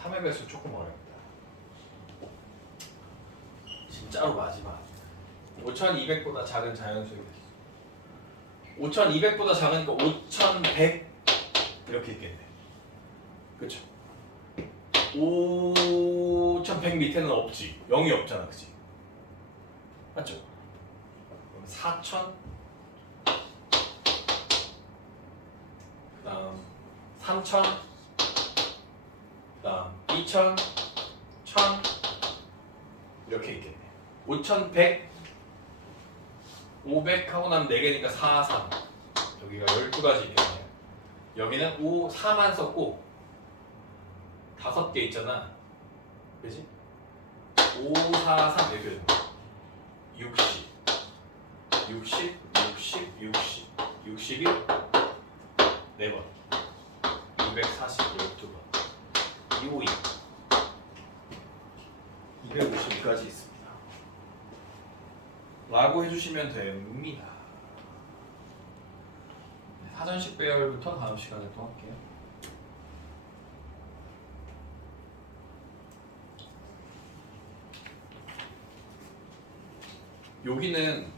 3의 배수 조금 어렵다. 진짜로 마지막 5200보다 작은 자연수의 배수. 5200보다 작으니까 5100 이렇게 있겠네. 그쵸? 5100 밑에는 없지. 0이 없잖아, 그치? 맞죠? 그럼 4000 그 다음 3000 그 다음 2000 1000 이렇게 있겠네. 5100 500 하고 나면 4개니까 4, 3 여기가 12가지 있겠네요. 여기는 5, 4만 썼고 5개 있잖아. 그지? 5, 4, 3 이렇게 되는 거야. 60 60, 60, 60 61 4번 240 12번 252 252까지 있습니다. 라고 해주시면 됩니다. 사전식 배열부터 다음 시간에 또 할게요. 여기는